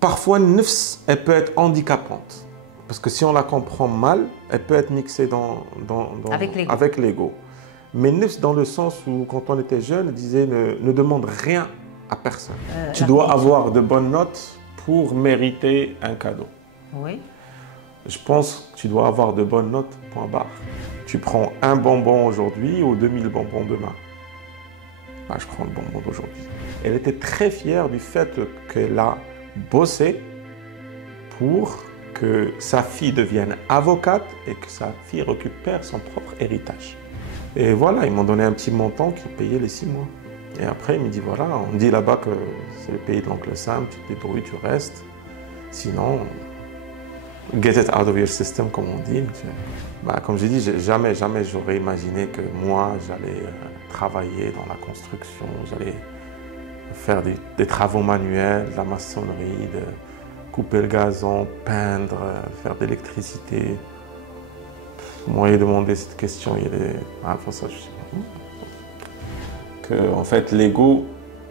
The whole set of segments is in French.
Parfois, nefs, elle peut être handicapante. Parce que si on la comprend mal, elle peut être mixée avec l'ego. Mais nefs dans le sens où, quand on était jeune, disait ne demande rien à personne. Tu dois avoir de bonnes notes pour mériter un cadeau. Oui. Je pense que tu dois avoir de bonnes notes, point barre. Tu prends un bonbon aujourd'hui ou 2000 bonbons demain. Ah, je prends le bonbon d'aujourd'hui. Elle était très fière du fait qu'elle a bossé pour que sa fille devienne avocate et que sa fille récupère son propre héritage. Et voilà, ils m'ont donné un petit montant qui payait les 6 mois. Et après, il me dit, voilà, on dit là-bas que c'est le pays de l'oncle Sam, tu te débrouilles, tu restes. Sinon, get it out of your system, comme on dit. Bah, comme j'ai dit, jamais j'aurais imaginé que moi, j'allais travailler dans la construction, j'allais faire des travaux manuels, de la maçonnerie, de couper le gazon, peindre, faire de l'électricité. Moi, il a demandé cette question, il est... Ah, pour ça, je sais pas. Que, en fait, l'ego,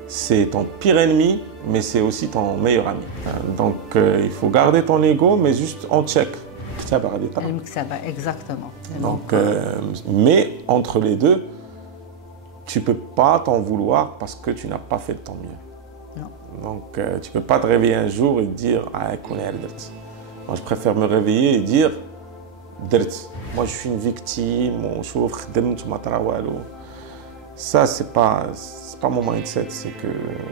c'est ton pire ennemi, mais c'est aussi ton meilleur ami. Donc, il faut garder ton ego, mais juste en check. Exactement. Donc, mais entre les deux, tu ne peux pas t'en vouloir parce que tu n'as pas fait de ton mieux. Non. Donc, tu ne peux pas te réveiller un jour et te dire « Ah, moi, je préfère me réveiller et dire « Dirt. Moi, je suis une victime, ça, c'est pas mon mindset, c'est que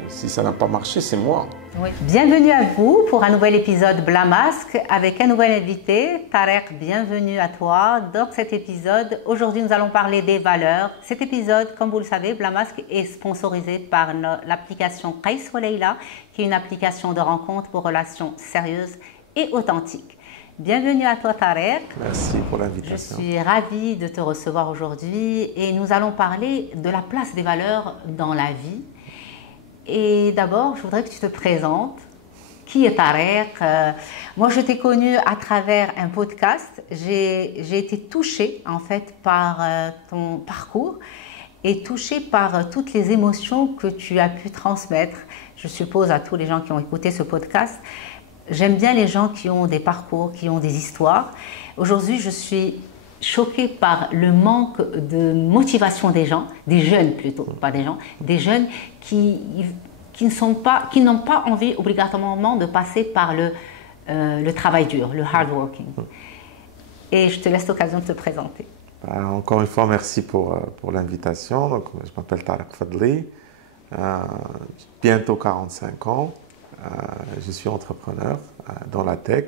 si ça n'a pas marché, c'est moi. Oui. Bienvenue à vous pour un nouvel épisode Blamasque avec un nouvel invité. Tarek, bienvenue à toi. Dans cet épisode, aujourd'hui, nous allons parler des valeurs. Cet épisode, comme vous le savez, Blamasque est sponsorisé par l'application Qais wa Leila, qui est une application de rencontre pour relations sérieuses et authentiques. Bienvenue à toi, Tarek. Merci pour l'invitation. Je suis ravie de te recevoir aujourd'hui et nous allons parler de la place des valeurs dans la vie. Et d'abord, je voudrais que tu te présentes. Qui est Tarek? Moi, je t'ai connu à travers un podcast. J'ai été touchée en fait par ton parcours et touchée par toutes les émotions que tu as pu transmettre. Je suppose à tous les gens qui ont écouté ce podcast. J'aime bien les gens qui ont des parcours, qui ont des histoires. Aujourd'hui, je suis choquée par le manque de motivation des gens, des jeunes plutôt, pas des gens, des jeunes qui n'ont pas envie obligatoirement de passer par le travail dur, le hard working. Et je te laisse l'occasion de te présenter. Encore une fois, merci pour l'invitation. Donc, je m'appelle Tarek Fadli, bientôt 45 ans. Je suis entrepreneur dans la tech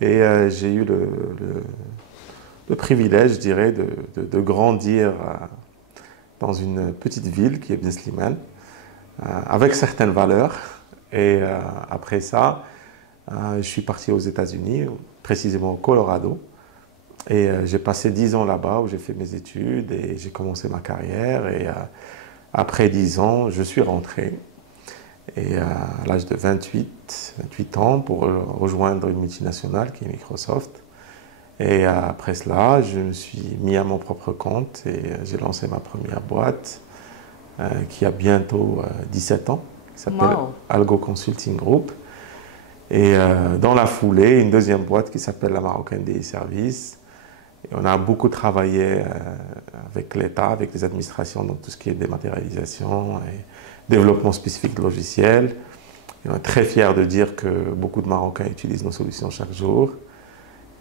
et j'ai eu le privilège, je dirais, de grandir dans une petite ville qui est Ben Slimane, avec certaines valeurs. Et après ça, je suis parti aux États-Unis, précisément au Colorado. Et j'ai passé 10 ans là-bas où j'ai fait mes études et j'ai commencé ma carrière. Et après 10 ans, je suis rentré. Et à l'âge de 28 ans pour rejoindre une multinationale qui est Microsoft. Et après cela, je me suis mis à mon propre compte et j'ai lancé ma première boîte qui a bientôt 17 ans, qui s'appelle Algo Consulting Group. Et dans la foulée, une deuxième boîte qui s'appelle la Marocaine des Services. Et on a beaucoup travaillé avec l'État, avec les administrations, dans tout ce qui est dématérialisation et développement spécifique de logiciels. Et on est très fiers de dire que beaucoup de Marocains utilisent nos solutions chaque jour.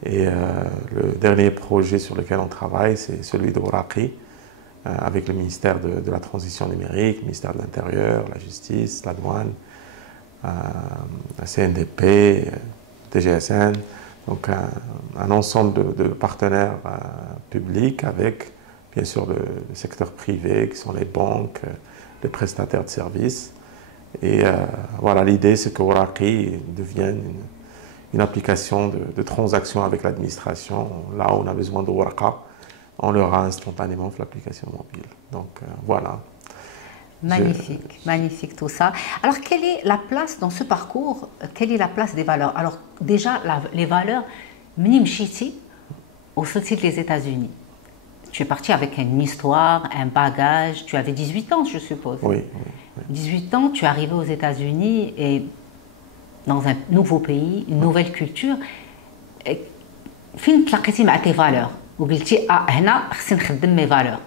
Et le dernier projet sur lequel on travaille, c'est celui de Woraqi, avec le ministère de la Transition numérique, le ministère de l'Intérieur, la Justice, la douane, la CNDP, TGSN. Donc un ensemble de partenaires publics avec, bien sûr, le secteur privé, qui sont les banques, les prestataires de services. Et voilà, l'idée, c'est que Woraqi devienne une application de transaction avec l'administration. Là où on a besoin de Waraqa, on l'aura instantanément sur l'application mobile. Donc voilà. Magnifique, magnifique tout ça. Alors, quelle est la place dans ce parcours? Quelle est la place des valeurs? Alors, déjà, les valeurs, Mnimchiti, au sortir des États-Unis. Tu es parti avec une histoire, un bagage. Tu avais 18 ans, je suppose. Oui. 18 ans, tu es arrivé aux États-Unis et dans un nouveau pays, une nouvelle culture. فين تلاقيتي مع tes valeurs وقلتي هنا خصني نخدم mes valeurs.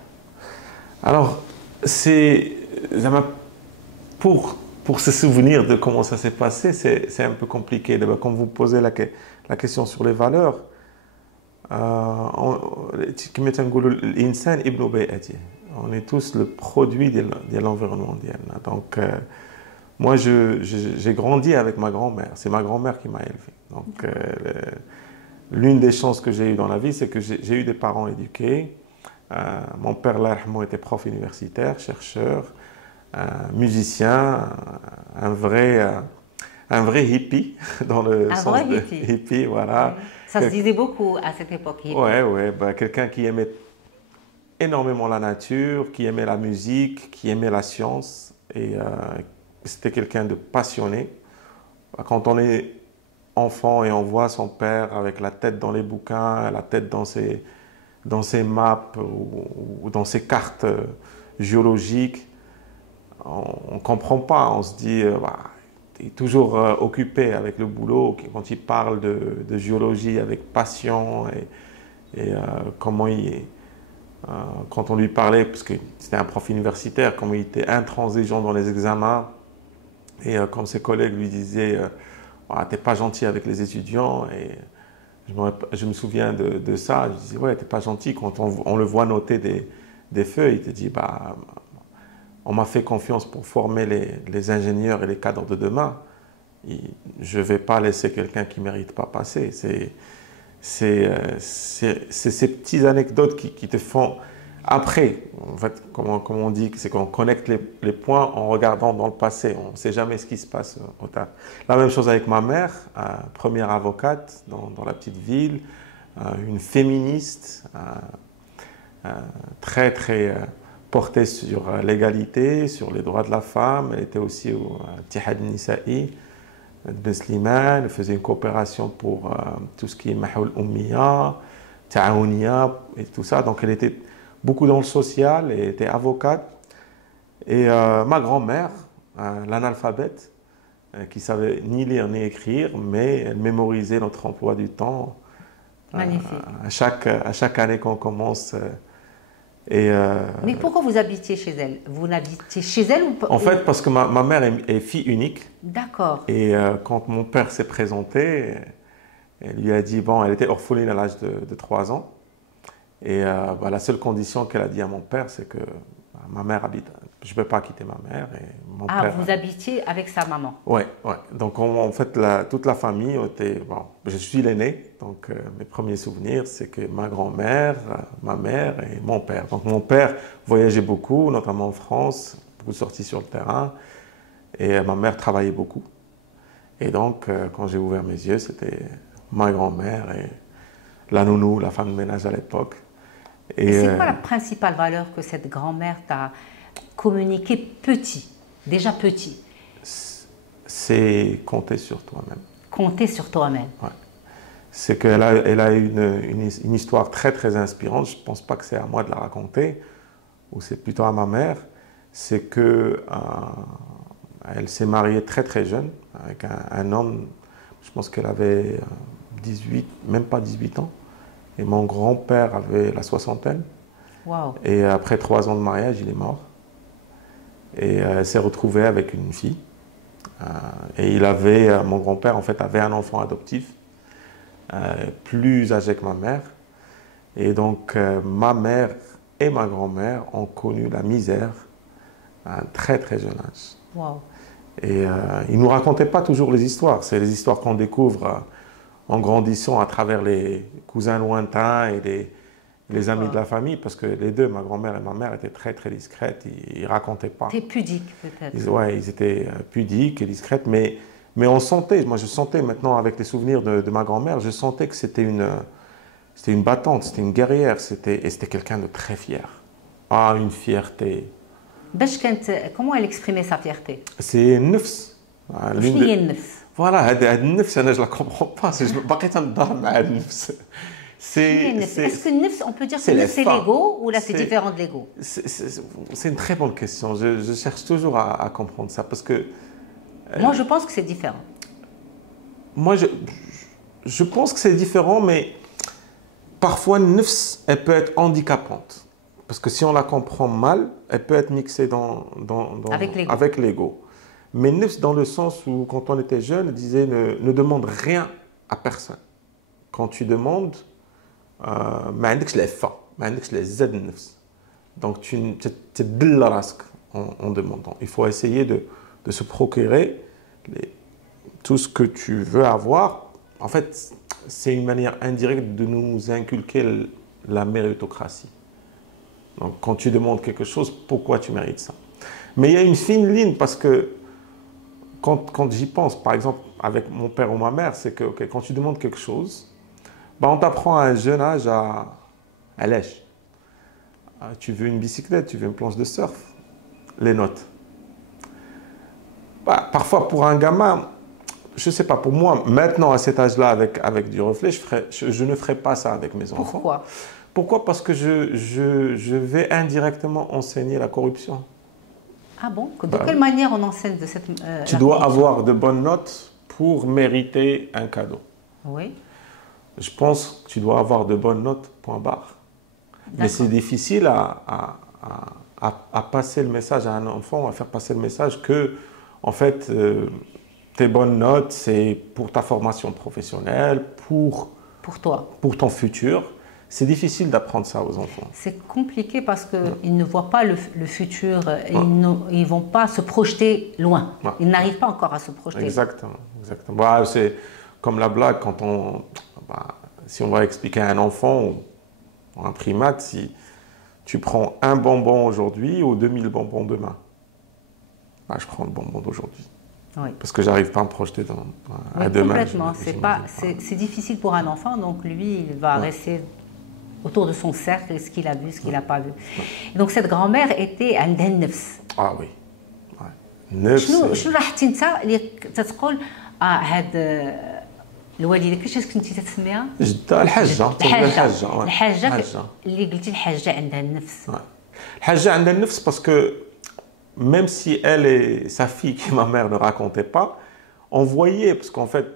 Alors, c'est pour se souvenir de comment ça s'est passé, c'est un peu compliqué. D'abord, quand vous posez la question sur les valeurs, on est tous le produit de l'environnement. Donc, moi, j'ai grandi avec ma grand-mère. C'est ma grand-mère qui m'a élevé. Donc, l'une des chances que j'ai eues dans la vie, c'est que j'ai eu des parents éduqués. Mon père, là, était prof universitaire, chercheur, musicien, un vrai hippie, dans le sens de hippie, voilà. Ça se disait beaucoup à cette époque. Ouais, bah, quelqu'un qui aimait énormément la nature, qui aimait la musique, qui aimait la science, et c'était quelqu'un de passionné. Quand on est enfant et on voit son père avec la tête dans les bouquins, la tête dans ses maps ou dans ses cartes géologiques, on ne comprend pas, on se dit, il est toujours occupé avec le boulot, quand il parle de géologie avec passion et comment quand on lui parlait, parce que c'était un prof universitaire, comment il était intransigeant dans les examens, et comme ses collègues lui disaient, t'es pas gentil avec les étudiants, et je me souviens de ça, je disais, ouais, t'es pas gentil, quand on le voit noter des feuilles, il te dit, on m'a fait confiance pour former les ingénieurs et les cadres de demain. Je ne vais pas laisser quelqu'un qui ne mérite pas passer. C'est ces petites anecdotes qui te font... Après, en fait, comme on dit, c'est qu'on connecte les points en regardant dans le passé. On ne sait jamais ce qui se passe au tard. La même chose avec ma mère, première avocate dans la petite ville, une féministe, très, très... portée sur l'égalité, sur les droits de la femme. Elle était aussi au Tihad Nisa'i de Ben Slimane. Elle faisait une coopération pour tout ce qui est Mahoul Ummiya, Ta'awuniya et tout ça. Donc elle était beaucoup dans le social et était avocate. Et ma grand-mère, l'analphabète, qui savait ni lire ni écrire, mais elle mémorisait notre emploi du temps. Magnifique. À chaque année qu'on commence... Mais pourquoi vous habitiez chez elle? Vous n'habitiez chez elle ou pas? En fait, parce que ma mère est fille unique. D'accord. Et quand mon père s'est présenté, elle lui a dit, bon, elle était orpheline à l'âge de 3 ans. Et la seule condition qu'elle a dit à mon père, c'est que ma mère habite. Je ne peux pas quitter ma mère. Et mon père, vous habitiez avec sa maman? Ouais. Donc en fait, toute la famille était... Bon, je suis l'aîné, donc mes premiers souvenirs, c'est que ma grand-mère, ma mère et mon père. Donc mon père voyageait beaucoup, notamment en France, beaucoup sorti sur le terrain, et ma mère travaillait beaucoup. Et donc, quand j'ai ouvert mes yeux, c'était ma grand-mère et la nounou, la femme de ménage à l'époque. Et c'est quoi la principale valeur que cette grand-mère t'a communiquée déjà petit? C'est compter sur toi-même. Compter sur toi-même. Ouais. C'est qu'elle a une histoire très très inspirante. Je ne pense pas que c'est à moi de la raconter, ou c'est plutôt à ma mère. C'est que elle s'est mariée très très jeune avec un homme. Je pense qu'elle avait 18, même pas 18 ans. Et mon grand-père avait la soixantaine. Wow. Et après 3 ans de mariage, il est mort. Et elle s'est retrouvée avec une fille. Et mon grand-père en fait avait un enfant adoptif, plus âgé que ma mère. Et donc ma mère et ma grand-mère ont connu la misère à un très très jeune âge. Wow. Et ils ne nous racontaient pas toujours les histoires. C'est les histoires qu'on découvre en grandissant à travers les cousins lointains et les amis de la famille, parce que les deux, ma grand-mère et ma mère, étaient très très discrètes, ils ne racontaient pas. T'es pudique peut-être. Ils étaient pudiques et discrètes, mais on sentait, moi je sentais maintenant avec les souvenirs de ma grand-mère, je sentais que c'était une battante, c'était une guerrière, et c'était quelqu'un de très fier. Ah, une fierté. Comment elle exprimait sa fierté? C'est nefs. Voilà, هاد النفس انا je la comprends pas, باقي تنضر مع النفس. Est-ce que nefs, on peut dire que c'est l'ego ou là c'est différent de l'ego? C'est une très bonne question. Je cherche toujours à comprendre ça parce que... Moi je pense que c'est différent. moi, je pense que c'est différent, mais parfois, nefs, elle peut être handicapante. Parce que si on la comprend mal, elle peut être mixée avec l'ego. Mais nefs, dans le sens où, quand on était jeune, elle disait ne demande rien à personne. Quand tu demandes, ما عندكش العفة، ما عندكش العزة ديال النفس. Donc, tu تبدل راسك en demandant. Il faut essayer de se procurer tout ce que tu veux avoir. En fait, c'est une manière indirecte de nous inculquer la méritocratie. Donc, quand tu demandes quelque chose, pourquoi tu mérites ça? Mais il y a une fine ligne parce que quand j'y pense, par exemple, avec mon père ou ma mère, c'est que quand tu demandes quelque chose, bah, on t'apprend à un jeune âge à lèche. Tu veux une bicyclette, tu veux une planche de surf, les notes. Bah, parfois, pour un gamin, je ne sais pas, pour moi, maintenant, à cet âge-là, avec du reflet, je ne ferai pas ça avec mes enfants. Pourquoi? Pourquoi? Parce que je vais indirectement enseigner la corruption. Ah bon? De quelle manière on enseigne de cette Tu dois avoir de bonnes notes pour mériter un cadeau. Oui. Je pense que tu dois avoir de bonnes notes, point barre. Mais c'est difficile à passer le message à un enfant, à faire passer le message que, en fait, tes bonnes notes, c'est pour ta formation professionnelle, pour toi, pour ton futur. C'est difficile d'apprendre ça aux enfants. C'est compliqué parce qu'ils ne voient pas le futur, ils ne vont pas se projeter loin. Ils n'arrivent pas encore à se projeter. Exactement. Exactement. Bah, c'est comme la blague, si on va expliquer à un enfant ou un primate, si tu prends un bonbon aujourd'hui ou 2000 bonbons demain, bah, je prends le bonbon d'aujourd'hui. Oui. Parce que j'arrive pas à me projeter à demain. Complètement. C'est difficile pour un enfant, donc lui, il va rester autour de son cercle, ce qu'il a vu, ce qu'il n'a pas vu. Et donc cette grand-mère était عندها النفس. Ah oui. النفس. شنو لاحظتي انت اللي تتقول هاد الوالده كيفاش كنتي تسميها؟ جده الحاجه. الحاجه اللي قلتي الحاجه عندها النفس. الحاجه عندها النفس parce que même si elle et sa fille, qui ma mère ne racontait pas, on voyait, parce qu'en fait,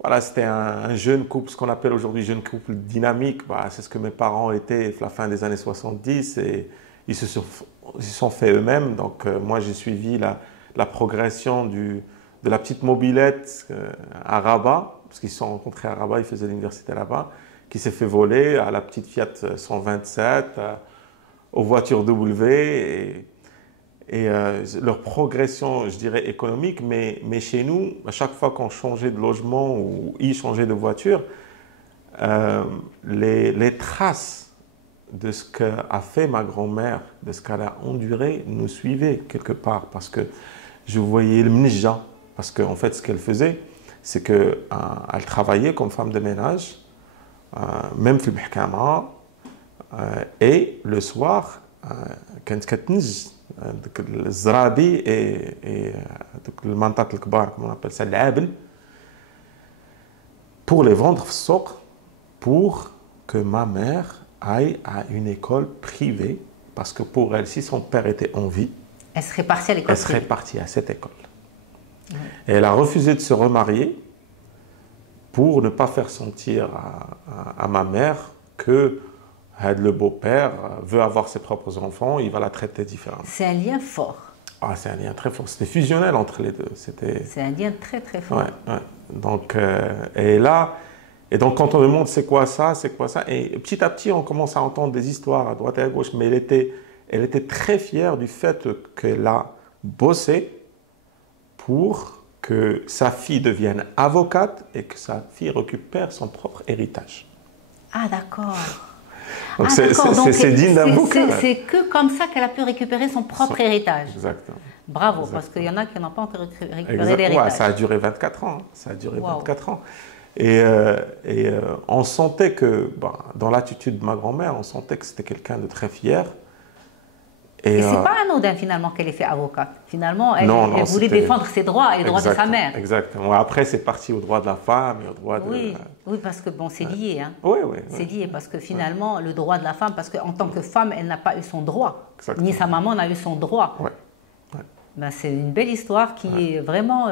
voilà, c'était un jeune couple, ce qu'on appelle aujourd'hui jeune couple dynamique. Bah, c'est ce que mes parents étaient à la fin des années 70 et ils se sont fait eux-mêmes. Donc moi, j'ai suivi la progression de la petite mobilette à Rabat, parce qu'ils se sont rencontrés à Rabat, ils faisaient l'université là-bas, qui s'est fait voler à la petite Fiat 127, aux voitures W et leur progression, je dirais, économique, mais chez nous, à chaque fois qu'on changeait de logement ou ils changeaient de voiture, les traces de ce qu'a fait ma grand-mère, de ce qu'elle a enduré, nous suivaient quelque part, parce que je voyais le mnija, parce qu'en fait, ce qu'elle faisait, c'est qu'elle travaillait comme femme de ménage, même في المحكمة, et le soir, كانت كتنج ديك الزرابي دوك المنطقه الكبار كما نقول سا العابل pour les vendre في السوق pour que ma mère aille à une école privée parce que pour elle si son père était en vie elle serait partie à l'école elle serait partie à cette école. Et elle a refusé de se remarier pour ne pas faire sentir à ma mère que le beau-père veut avoir ses propres enfants, il va la traiter différemment. C'est un lien fort. Ah, c'est un lien très fort. C'était fusionnel entre les deux. C'est un lien très très fort. Ouais. Donc, et donc quand on demande c'est quoi ça, et petit à petit on commence à entendre des histoires à droite et à gauche, mais elle était très fière du fait qu'elle a bossé pour que sa fille devienne avocate et que sa fille récupère son propre héritage. Ah d'accord. Donc c'est digne d'avocat. C'est que comme ça qu'elle a pu récupérer son propre héritage. Exactement. Bravo, Exactement. parce qu'il y en a qui n'ont pas encore récupéré l'héritage. Ouais, ça a duré 24 ans. Ça a duré 24 ans. Et on sentait que, dans l'attitude de ma grand-mère, on sentait que c'était quelqu'un de très fier. Et c'est pas anodin finalement qu'elle ait fait avocate. Finalement, elle voulait défendre ses droits et les droits de sa mère. Exactement. Après, c'est parti au droit de la femme et au droit de... Oui, parce que bon, c'est lié. Hein. Oui. C'est lié parce que finalement, le droit de la femme, parce qu'en tant que femme, elle n'a pas eu son droit. Exactement. Ni sa maman n'a eu son droit. Ben, c'est une belle histoire qui est vraiment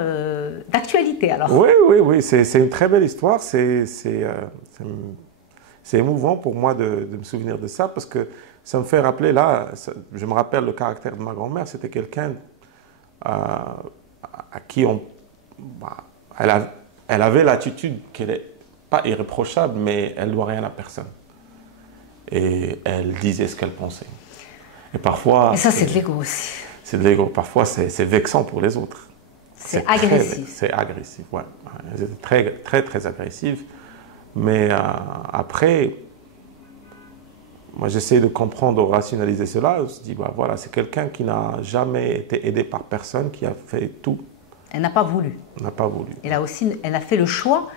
d'actualité alors. Oui, oui, oui, c'est une très belle histoire. C'est émouvant pour moi de me souvenir de ça parce que ça me fait rappeler, là, je me rappelle le caractère de ma grand-mère. C'était quelqu'un à qui bah, elle avait l'attitude qu'elle n'est pas irréprochable, mais elle ne doit rien à personne. Et elle disait ce qu'elle pensait. Et parfois... Et ça, c'est de l'ego aussi. C'est de l'ego. Parfois, c'est vexant pour les autres. C'est agressif. C'est agressif, ouais. C'est très, très, très agressif. Mais après, moi, j'essaie de comprendre, de rationaliser cela. Je me dis, bah, voilà, c'est quelqu'un qui n'a jamais été aidé par personne, qui a fait tout. Elle n'a pas voulu. Elle n'a pas voulu. Elle a fait le choix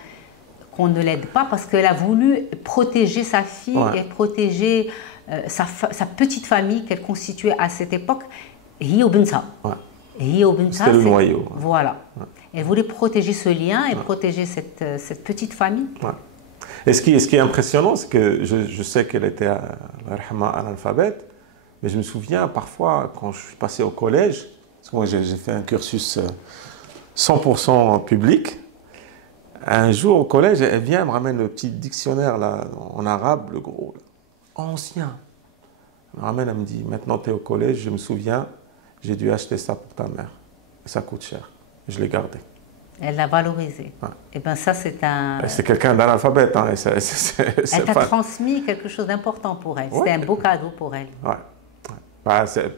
qu'on ne l'aide pas parce qu'elle a voulu protéger sa fille et protéger sa petite famille qu'elle constituait à cette époque. C'était le noyau. Voilà. Ouais. Elle voulait protéger ce lien et protéger cette petite famille. Ouais. Et ce qui est impressionnant, c'est que je sais qu'elle était analphabète, mais je me souviens parfois quand je suis passé au collège, parce que moi j'ai fait un cursus 100% public. Un jour au collège, elle vient, elle me ramène le petit dictionnaire là, en arabe, le gros, là, ancien. Elle me ramène, elle me dit, maintenant tu es au collège, je me souviens, j'ai dû acheter ça pour ta mère. Et ça coûte cher. Je l'ai gardé. Elle l'a valorisé. Ouais. Et bien ça, c'est un... C'est quelqu'un d'analphabète. Hein, elle t'a transmis quelque chose d'important pour elle. C'était un beau cadeau pour elle. Ouais. Bah, elle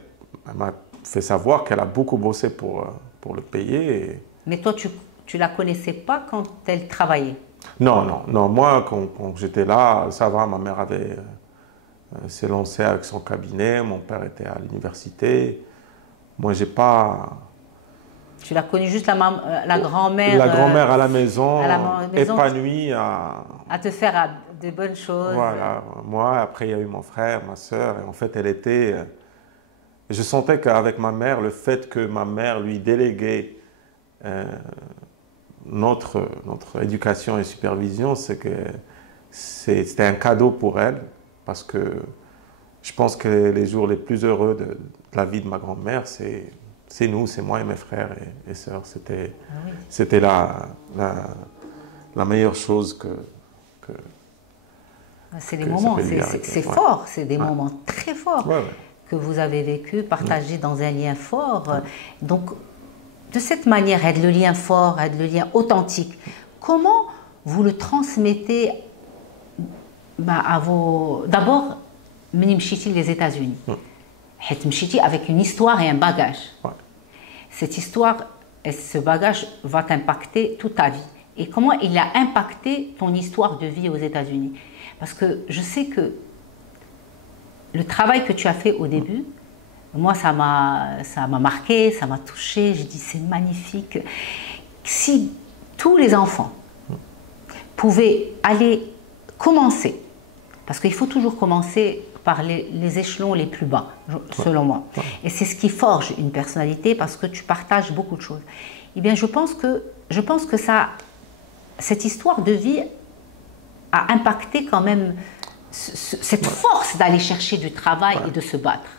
m'a fait savoir qu'elle a beaucoup bossé pour le payer. Et... Mais toi, tu ne la connaissais pas quand elle travaillait? Non, non, non. Moi, quand j'étais là, ça va, ma mère s'est lancée avec son cabinet, mon père était à l'université. Moi, j'ai pas... Tu l'as connue juste la grand-mère... La grand-mère à la maison, épanouie à te faire de bonnes choses. Voilà. Moi, après, il y a eu mon frère, ma soeur, et en fait, elle était... Je sentais qu'avec ma mère, le fait que ma mère lui déléguait notre éducation et supervision, c'est que c'était un cadeau pour elle, parce que je pense que les jours les plus heureux de la vie de ma grand-mère, c'est nous, c'est moi et mes frères et sœurs. C'était la meilleure chose que c'est des moments, c'est fort, c'est des moments très forts que vous avez vécu, partagés dans un lien fort. Donc, de cette manière, être le lien fort, être le lien authentique, comment vous le transmettez à vos... D'abord, Mnimchiti, les États-Unis. Mnimchiti avec une histoire et un bagage. Cette histoire et ce bagage va t'impacter toute ta vie. Et comment il a impacté ton histoire de vie aux États-Unis? Parce que je sais que le travail que tu as fait au début, moi, ça m'a marqué, ça m'a touché. Je dis, c'est magnifique. Si tous les enfants pouvaient aller commencer, parce qu'il faut toujours commencer par les échelons les plus bas, selon moi. Et c'est ce qui forge une personnalité parce que tu partages beaucoup de choses. Eh bien, je pense que cette histoire de vie a impacté quand même cette force d'aller chercher du travail et de se battre.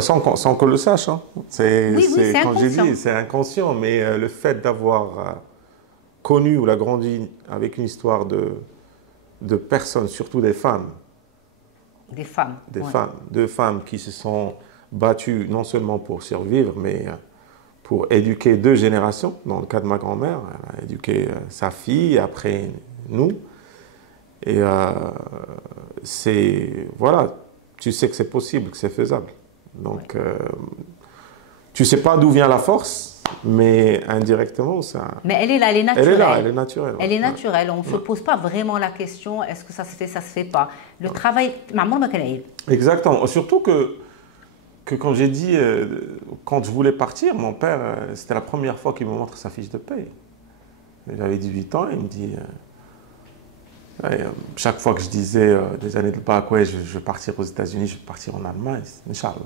Sans qu'on le sache. Hein. C'est comme j'ai dit, c'est inconscient, mais le fait d'avoir connu ou grandi avec une histoire de personnes, surtout des femmes. Des femmes. Deux femmes qui se sont battues non seulement pour survivre, mais pour éduquer 2 générations. Dans le cas de ma grand-mère, elle a éduqué sa fille, après nous. Et voilà, tu sais que c'est possible, que c'est faisable. Donc, tu ne sais pas d'où vient la force, mais indirectement, ça... Mais elle est là, elle est naturelle. Elle est là, elle est naturelle. Elle est naturelle, on ne se pose pas vraiment la question, est-ce que ça se fait, ça ne se fait pas. Le travail... Exactement, surtout que comme j'ai dit, quand je voulais partir, mon père, c'était la première fois qu'il me montre sa fiche de paye. J'avais 18 ans, il me dit... chaque fois que je disais des années de bac, ouais, je vais partir aux États-Unis, je vais partir en Allemagne, Inch'Allah.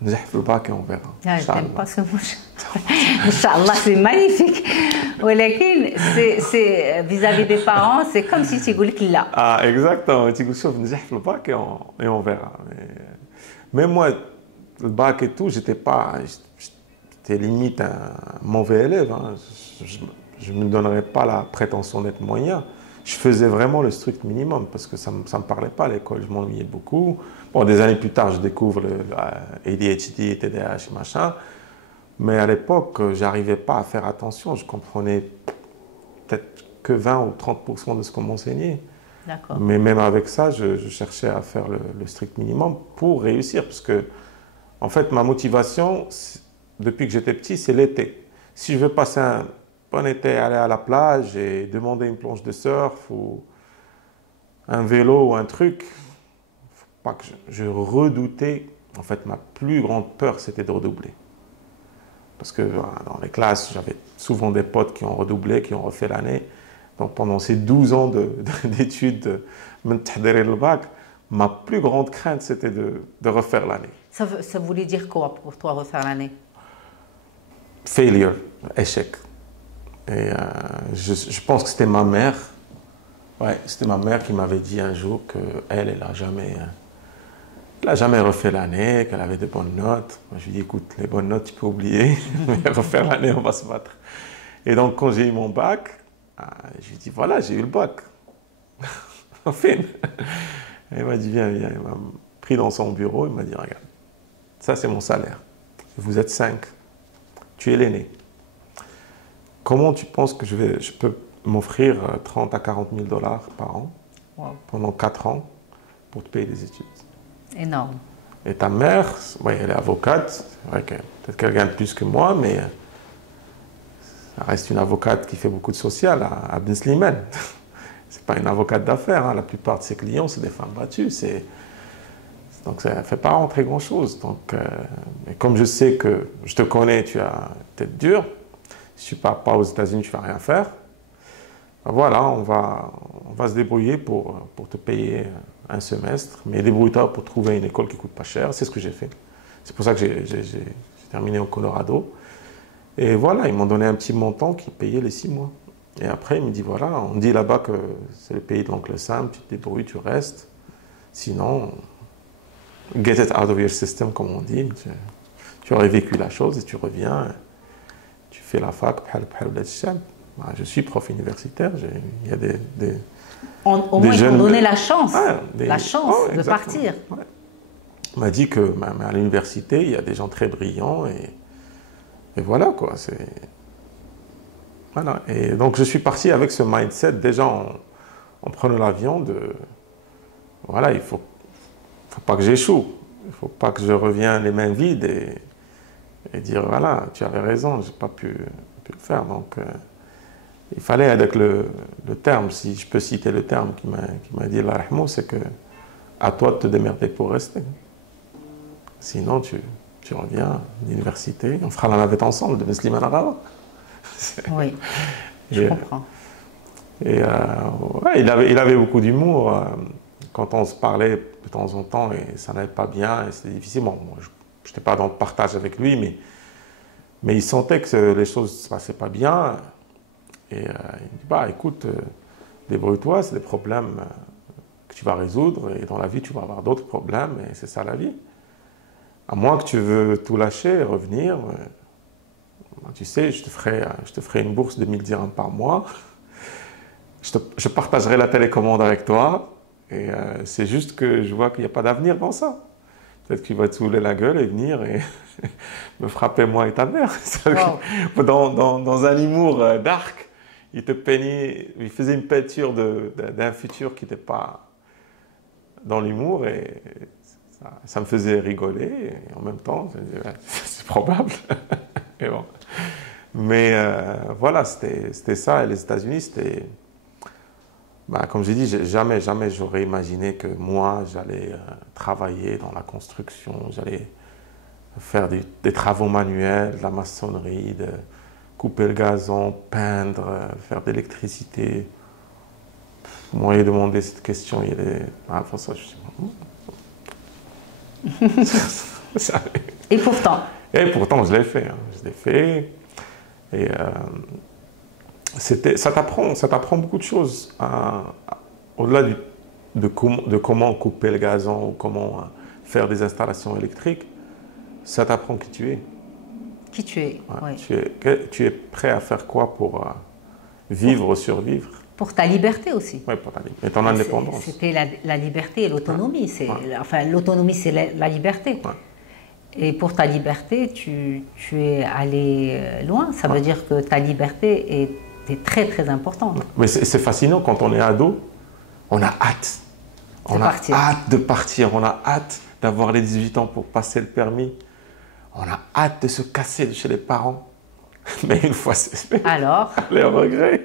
Nous avons le bac et on verra. Ah, je n'aime pas ce mot. Inch'Allah, c'est magnifique. C'est vis-à-vis des parents, c'est comme si tu disais là. Ah, exactement. Tu dis, nous avons le bac et on verra. Mais moi, le bac et tout, j'étais j'étais limite un mauvais élève. Hein. Je ne me donnerais pas la prétention d'être moyen. Je faisais vraiment le strict minimum parce que ça ne me parlait pas à l'école. Je m'ennuyais beaucoup. Bon, des années plus tard, je découvre le ADHD, TDAH, machin. Mais à l'époque, je n'arrivais pas à faire attention. Je comprenais peut-être que 20 ou 30% de ce qu'on m'enseignait. Mais même avec ça, je cherchais à faire le strict minimum pour réussir. Parce que, en fait, ma motivation, depuis que j'étais petit, c'est l'été. Si je veux passer un bon été, aller à la plage et demander une planche de surf ou un vélo ou un truc, faut pas que je redoutais. En fait, ma plus grande peur, c'était de redoubler. Parce que dans les classes, j'avais souvent des potes qui ont redoublé, qui ont refait l'année. Donc pendant ces 12 ans d'études, le bac, ma plus grande crainte, c'était de refaire l'année. Ça voulait dire quoi pour toi, refaire l'année? Failure, échec. Et je pense que c'était ma mère. Ouais, c'était ma mère qui m'avait dit un jour qu'elle, elle n'a jamais refait l'année, qu'elle avait de bonnes notes. Moi, je lui ai dit, écoute, les bonnes notes, tu peux oublier, mais refaire l'année, on va se battre. Et donc, quand j'ai eu mon bac, je lui ai dit, voilà, j'ai eu le bac. Enfin. Elle m'a dit, viens, viens. Il m'a pris dans son bureau, il m'a dit, regarde, ça c'est mon salaire. Vous êtes 5. Tu es l'aîné. Comment tu penses que je peux m'offrir 30 à 40 000 dollars par an pendant 4 ans pour te payer des études? Énorme. Et ta mère, ouais, elle est avocate, c'est vrai que peut-être qu'elle gagne plus que moi, mais ça reste une avocate qui fait beaucoup de social à Ben Slimane. C'est pas une avocate d'affaires, hein. La plupart de ses clients, c'est des femmes battues. Donc ça ne fait pas rentrer grand-chose. Donc, et comme je sais que je te connais, tu as tête dure, si tu ne pars pas aux États-Unis, tu ne vas rien faire. Ben voilà, on va se débrouiller pour te payer un semestre, mais débrouille-toi pour trouver une école qui ne coûte pas cher. C'est ce que j'ai fait. C'est pour ça que j'ai terminé au Colorado. Et voilà, ils m'ont donné un petit montant qui payait les 6 mois. Et après, il me dit, voilà, on dit là-bas que c'est le pays de l'oncle Sam, tu te débrouilles, tu restes. Sinon, get it out of your system, comme on dit. Tu aurais vécu la chose et tu reviens, tu fais la fac. Je suis prof universitaire, il y a au moins, ils t'ont donné la chance, de partir. Ouais. On m'a dit que à l'université, il y a des gens très brillants et voilà quoi. Voilà. Et donc je suis parti avec ce mindset déjà en prenant l'avion voilà, il faut pas que j'échoue, il faut pas que je revienne les mains vides et dire voilà, tu avais raison, j'ai pas pu le faire. Donc il fallait avec le terme, si je peux citer le terme qui m'a dit Allah rahmou, c'est que à toi de te démerder pour rester. Sinon tu reviens à l'université, on fera la navette ensemble de Ben Slimane à Rabat. Oui, je comprends. Et ouais, il avait beaucoup d'humour. Quand on se parlait de temps en temps et ça n'allait pas bien, et c'était difficile. Bon, moi, je n'étais pas dans le partage avec lui, mais il sentait que les choses ne se passaient pas bien. Et il dit, bah écoute, débrouille-toi, c'est des problèmes que tu vas résoudre, et dans la vie, tu vas avoir d'autres problèmes, et c'est ça la vie. À moins que tu veux tout lâcher et revenir, tu sais, je te ferai une bourse de 1000 dirhams par mois. Je partagerai la télécommande avec toi. Et c'est juste que je vois qu'il n'y a pas d'avenir dans ça. Peut-être qu'il va te saouler la gueule et venir et me frapper moi et ta mère. Wow. Dans un humour dark, il te peignait, il faisait une peinture d'un futur qui n'était pas dans l'humour et ça me faisait rigoler. Et en même temps, je me disais, ouais, c'est probable. Et bon. Mais voilà, c'était ça. Et les États-Unis, c'était... Bah, comme j'ai dit, jamais j'aurais imaginé que moi, j'allais travailler dans la construction, j'allais faire des travaux manuels, de la maçonnerie, de couper le gazon, peindre, faire de l'électricité. Vous m'auriez demandé cette question, il y a des... Ah, pour ça, je sais pas. Et pourtant? Et pourtant, je l'ai fait. Hein. Je l'ai fait. Et ça t'apprend beaucoup de choses. Au-delà de comment couper le gazon ou comment faire des installations électriques, ça t'apprend qui tu es. Qui tu es, Ouais. oui. Tu es prêt à faire quoi pour vivre, survivre? Pour ta liberté aussi. Oui, pour ta vie. Et ton indépendance. C'était la liberté et l'autonomie. Ouais. Enfin, l'autonomie, c'est la liberté. Ouais. Et pour ta liberté, tu es allé loin. Ça veut dire que ta liberté est très, très importante. Mais c'est fascinant quand on est ado, on a hâte. On a hâte de partir, on a hâte d'avoir les 18 ans pour passer le permis. On a hâte de se casser de chez les parents. Mais une fois c'est fait, alors, les regrets.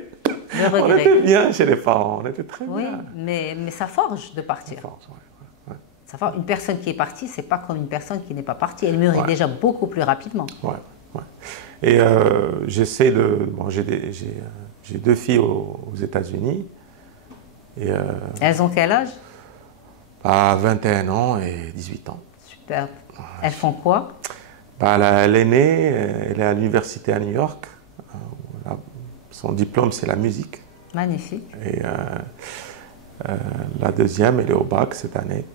le regret. On était bien chez les parents, on était très Oui, bien. mais ça forge de partir. Ça forge. Une personne qui est partie, c'est pas comme une personne qui n'est pas partie. Elle mûrit déjà beaucoup plus rapidement. Ouais, ouais. Et j'essaie de... Bon, j'ai 2 filles aux États-Unis. Et, Elles ont quel âge? à 21 ans et 18 ans. Superbe. Elles font quoi? L'aînée, elle est à l'université à New York. Son diplôme, c'est la musique. Magnifique. Et la deuxième, elle est au bac cette année.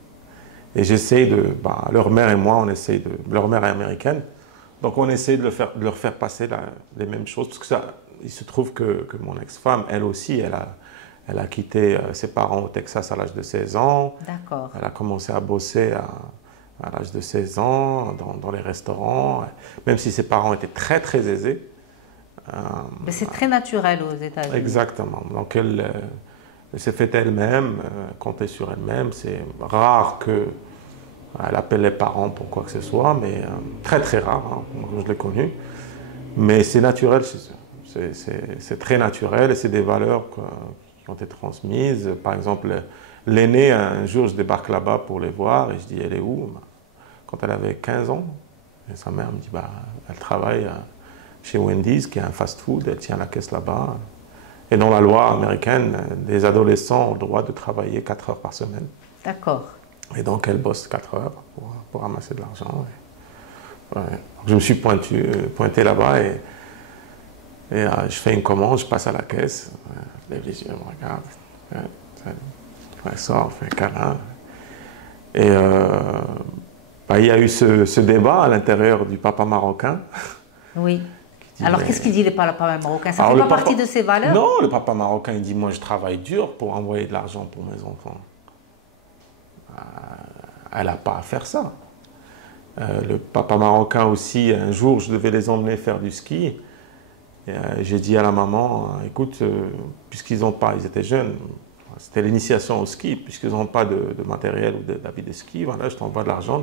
Et j'essaie de... leur mère et moi, on essaie de... Leur mère est américaine. Donc on essaie de leur faire passer les mêmes choses. Parce que il se trouve que mon ex-femme, elle aussi, elle a quitté ses parents au Texas à l'âge de 16 ans. D'accord. Elle a commencé à bosser à l'âge de 16 ans dans les restaurants, même si ses parents étaient très très aisés. Mais c'est très naturel aux États-Unis. Exactement. Donc elle s'est faite elle-même, comptait sur elle-même. C'est rare qu'elle appelle les parents pour quoi que ce soit, mais très très rare, hein, moi, je l'ai connu. Mais c'est naturel chez eux. C'est très naturel et c'est des valeurs qui ont été transmises. Par exemple, l'aînée, un jour, je débarque là-bas pour les voir et je dis, elle est où? Quand elle avait 15 ans, et sa mère me dit, elle travaille chez Wendy's, qui est un fast-food, elle tient la caisse là-bas. Et dans la loi américaine, les adolescents ont le droit de travailler 4 heures par semaine. D'accord. Et donc, elle bosse 4 heures pour ramasser de l'argent. Ouais. Je me suis pointé là-bas et je fais une commande, je passe à la caisse, je lève les yeux, elle me regarde, elle sort, on fait un câlin. Et il y a eu ce débat à l'intérieur du papa marocain. Oui. Alors qu'est-ce qu'il dit le papa marocain? Ça ne fait pas partie de ses valeurs? Non, le papa marocain, il dit, moi je travaille dur pour envoyer de l'argent pour mes enfants. Elle n'a pas à faire ça. Le papa marocain aussi, un jour, je devais les emmener faire du ski. J'ai dit à la maman, écoute, puisqu'ils n'ont pas, ils étaient jeunes, c'était l'initiation au ski, puisqu'ils n'ont pas de matériel ou d'habits de ski, voilà, je t'envoie de l'argent,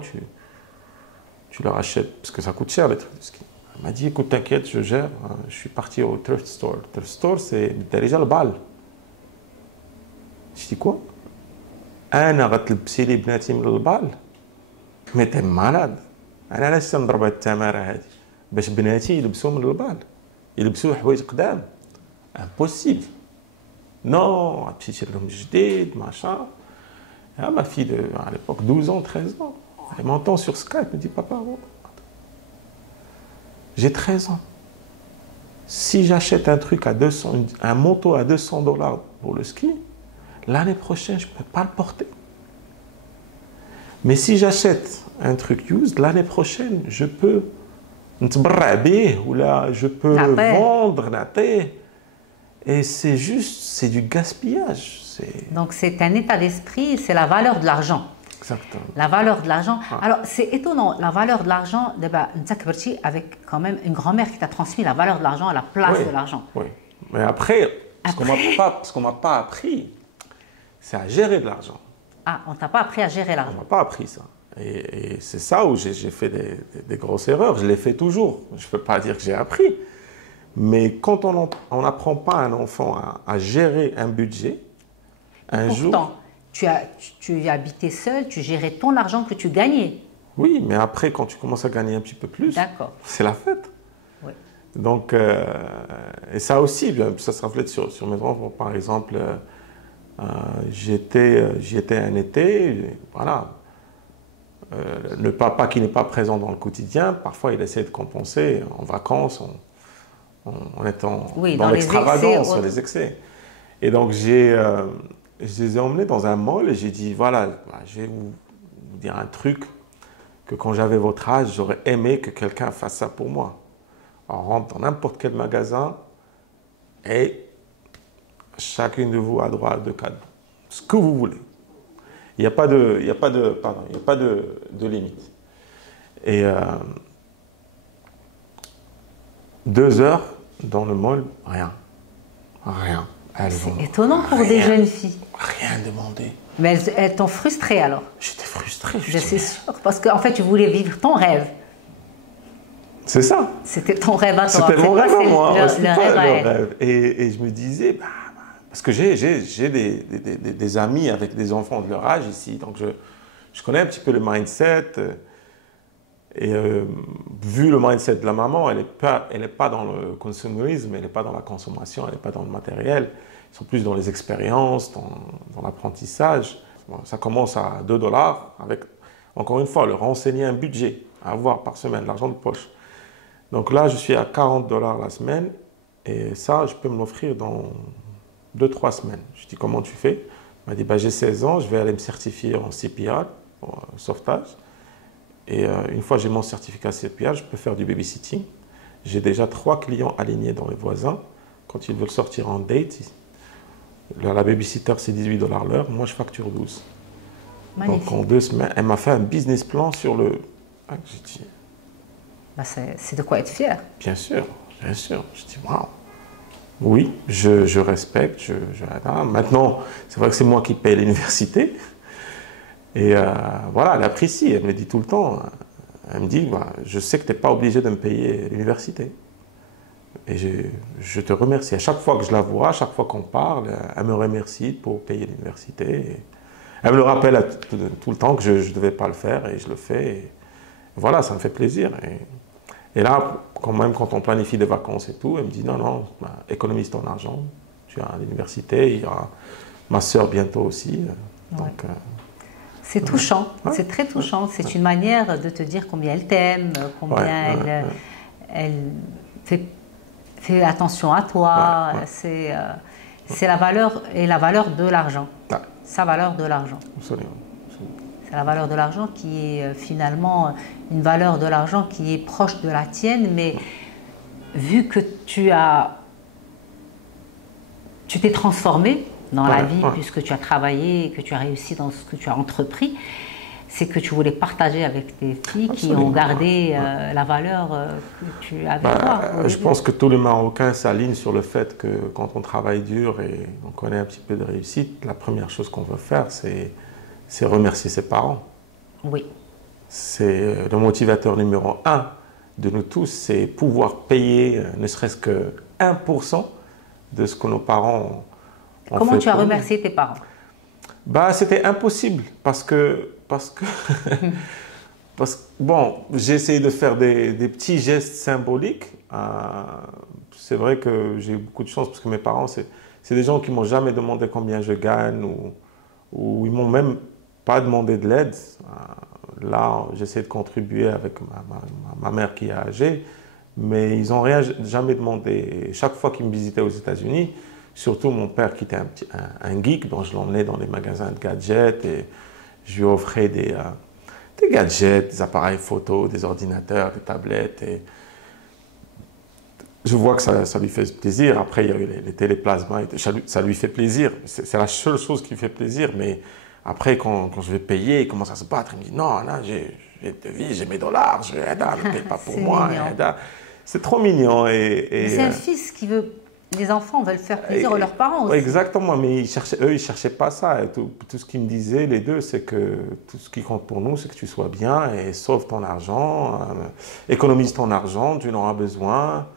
tu leur achètes, parce que ça coûte cher les trucs de ski. Elle m'a dit, écoute, t'inquiète, je gère, je suis parti au thrift store. Le thrift store, c'est déjà le bal. Je dis quoi? أنا غتلبسي لي بناتي من البال؟ مي تي مالاد. أنا علاش تنضرب هاد التمارة هادي؟ باش بناتي يلبسوا من البال. يلبسوا حوايج قدام. Impossible. Non, tu tires l'homme جديد, machin. Ah, ma fille, à l'époque, 12 ans, 13 ans, elle m'entend sur Skype, elle me dit, papa, j'ai 13 ans. Si j'achète un truc à 200, un manteau à $200 pour le ski, l'année prochaine, je ne peux pas le porter. Mais si j'achète un truc used, l'année prochaine, je peux ou là, je peux vendre, et c'est juste, c'est du gaspillage. Donc c'est un état d'esprit, c'est la valeur de l'argent. Exactement. La valeur de l'argent. Alors c'est étonnant, la valeur de l'argent, avec quand même une grand-mère qui t'a transmis la valeur de l'argent, la place de l'argent. Oui, mais après, ce qu'on m'a pas appris, c'est à gérer de l'argent. Ah, on t'a pas appris à gérer l'argent. On m'a pas appris ça. Et c'est ça où j'ai fait des grosses erreurs. Je l'ai fait toujours. Je ne peux pas dire que j'ai appris. Mais quand on n'apprend pas à un enfant à gérer un budget, Pourtant, tu habitais seul, tu gérais ton argent que tu gagnais. Oui, mais après, quand tu commences à gagner un petit peu plus, c'est la fête. Oui. Donc, et ça aussi, ça se reflète sur mes enfants. Par exemple, j'y étais un été, voilà. Le papa qui n'est pas présent dans le quotidien, parfois il essaie de compenser en vacances, en étant dans l'extravagance, sur les excès. Et donc je les ai emmenés dans un mall et j'ai dit, voilà, je vais vous dire un truc que quand j'avais votre âge, j'aurais aimé que quelqu'un fasse ça pour moi. On rentre dans n'importe quel magasin et chacune de vous a droit à 2 cadeaux. Ce que vous voulez. Il n'y a pas de limite. Et 2 heures dans le mall, rien. Rien. C'est étonnant pour des jeunes filles. Rien demandé. Mais elles t'ont frustrée alors. J'étais frustré. Je suis sûre. Parce qu'en fait, tu voulais vivre ton rêve. C'est ça. C'était ton rêve à toi. C'était mon rêve à moi. C'était le rêve à elle. Et je me disais, parce que j'ai des amis avec des enfants de leur âge ici, donc je connais un petit peu le mindset. Et vu le mindset de la maman, elle n'est pas dans le consumérisme, elle n'est pas dans la consommation, elle n'est pas dans le matériel. Ils sont plus dans les expériences, dans l'apprentissage. Bon, ça commence à 2 dollars avec, encore une fois, leur renseigner un budget à avoir par semaine, l'argent de poche. Donc là, je suis à 40 dollars la semaine et ça, je peux me l'offrir dans 2-3 semaines. Je dis, comment tu fais? Il m'a dit, j'ai 16 ans, je vais aller me certifier en CPR, en sauvetage. Et une fois que j'ai mon certificat CPR, je peux faire du babysitting. J'ai déjà 3 clients alignés dans les voisins. Quand ils veulent sortir en date, la babysitter, c'est 18 dollars l'heure. Moi, je facture 12. Magnifique. Donc, en 2 semaines, elle m'a fait un business plan sur le... J'ai dit... c'est de quoi être fier. Bien sûr, bien sûr. Je dis, waouh. Oui, je respecte. Maintenant, c'est vrai que c'est moi qui paye l'université. Et voilà, elle apprécie, elle me le dit tout le temps. Elle me dit, je sais que tu n'es pas obligé de me payer l'université. Et je te remercie. À chaque fois que je la vois, à chaque fois qu'on parle, elle me remercie pour payer l'université. Et elle me le rappelle tout le temps que je ne devais pas le faire et je le fais. Et voilà, ça me fait plaisir. Et là, quand même, quand on planifie des vacances et tout, elle me dit, non, économise ton argent. Tu as l'université, il y aura ma soeur bientôt aussi. Ouais. Donc... c'est touchant, c'est très touchant. C'est une manière de te dire combien elle t'aime, combien elle fait attention à toi. C'est la valeur de l'argent. Sa valeur de l'argent. Absolument. C'est la valeur de l'argent qui est finalement une valeur de l'argent qui est proche de la tienne, mais vu que tu t'es transformé dans la vie, puisque tu as travaillé et que tu as réussi dans ce que tu as entrepris, c'est que tu voulais partager avec tes filles qui ont gardé la valeur que tu avais toi. Je pense que tous les Marocains s'alignent sur le fait que quand on travaille dur et on connaît un petit peu de réussite, la première chose qu'on veut faire, c'est remercier ses parents. Oui. C'est le motivateur numéro 1 de nous tous, c'est pouvoir payer ne serait-ce que 1% de ce que nos parents ont. Comment tu as remercié tes parents? C'était impossible parce que bon, j'ai essayé de faire des petits gestes symboliques. C'est vrai que j'ai eu beaucoup de chance parce que mes parents, c'est des gens qui m'ont jamais demandé combien je gagne ou ils m'ont même pas demandé de l'aide. Là, j'essaie de contribuer avec ma mère qui est âgée, mais ils n'ont jamais demandé. Et chaque fois qu'ils me visitaient aux États-Unis, surtout mon père qui était un geek, donc je l'emmenais dans les magasins de gadgets et je lui offrais des gadgets, des appareils photo, des ordinateurs, des tablettes. Et je vois que ça lui fait plaisir. Après, il y a eu les téléplasmas, ça lui fait plaisir. C'est la seule chose qui lui fait plaisir. Mais après, quand je vais payer, il commence à se battre. Il me dit non, là, j'ai de vie, j'ai mes dollars, ne paye pas pour moi. C'est trop mignon. C'est un fils qui veut. Les enfants veulent faire plaisir à leurs parents aussi. Exactement, mais eux, ils ne cherchaient pas ça. Et tout ce qu'ils me disaient, les deux, c'est que tout ce qui compte pour nous, c'est que tu sois bien et sauve ton argent, économise ton argent, tu en auras besoin,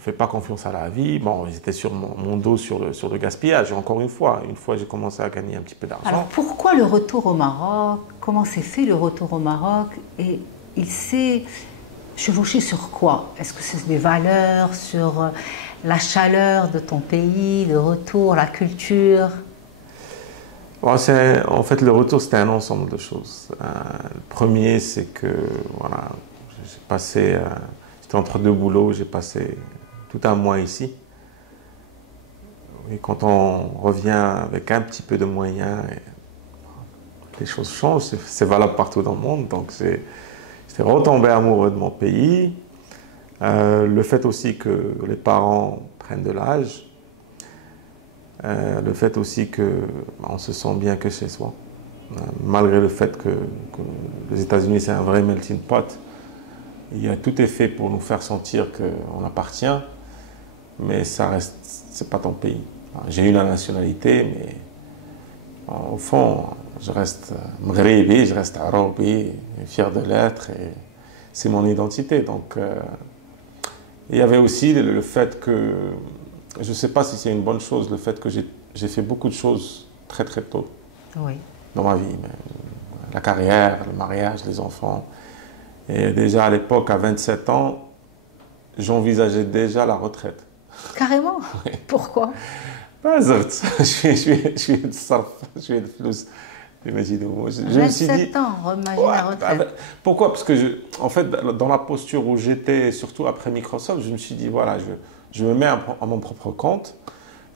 fais pas confiance à la vie. Bon, ils étaient sur mon dos sur le gaspillage. Et encore une fois, j'ai commencé à gagner un petit peu d'argent. Alors pourquoi le retour au Maroc? Comment s'est fait le retour au Maroc? Et il s'est chevauché sur quoi? Est-ce que c'est des valeurs, sur la chaleur de ton pays, le retour, la culture? En fait, le retour, c'était un ensemble de choses. Le premier, c'est que voilà, j'étais entre deux boulots, j'ai passé tout un mois ici. Et quand on revient avec un petit peu de moyens, les choses changent, c'est valable partout dans le monde. Donc, j'étais retombé amoureux de mon pays. Le fait aussi que les parents prennent de l'âge. Le fait aussi qu'on se sent bien que chez soi. Malgré le fait que les États-Unis, c'est un vrai melting pot. Tout est fait pour nous faire sentir qu'on appartient, mais ça reste, c'est pas ton pays. J'ai eu la nationalité, mais au fond, je reste Mghribi, je reste Arabi, fier de l'être, et c'est mon identité. Donc, il y avait aussi le fait que, je ne sais pas si c'est une bonne chose, le fait que j'ai fait beaucoup de choses très très tôt dans ma vie. La carrière, le mariage, les enfants. Et déjà à l'époque, à 27 ans, j'envisageais déjà la retraite. Carrément? Oui. Pourquoi? je suis de sarf, je suis de flous. Je me suis dit, 27 ans, imagine la retraite. Pourquoi? Parce que, en fait, dans la posture où j'étais, surtout après Microsoft, je me suis dit, voilà, je me mets à mon propre compte,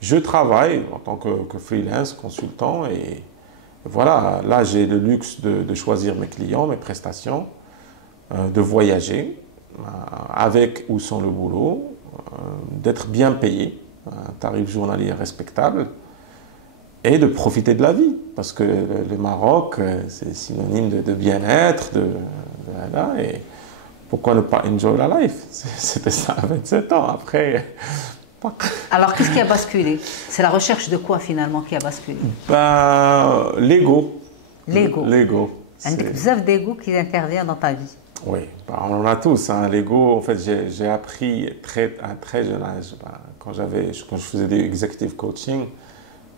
je travaille en tant que freelance, consultant, et voilà, là j'ai le luxe de choisir mes clients, mes prestations, de voyager, avec ou sans le boulot, d'être bien payé, un tarif journalier respectable, et de profiter de la vie, parce que le Maroc, c'est synonyme de bien-être, et pourquoi ne pas enjoy la life? C'était ça à 27 ans, après... Alors, qu'est-ce qui a basculé? C'est la recherche de quoi, finalement, qui a basculé? L'ego. L'ego. L'ego. Un bzaf d'ego qui intervient dans ta vie. Oui, on en a tous. Hein. L'ego, en fait, j'ai appris à un très jeune âge, quand je faisais des executive coaching,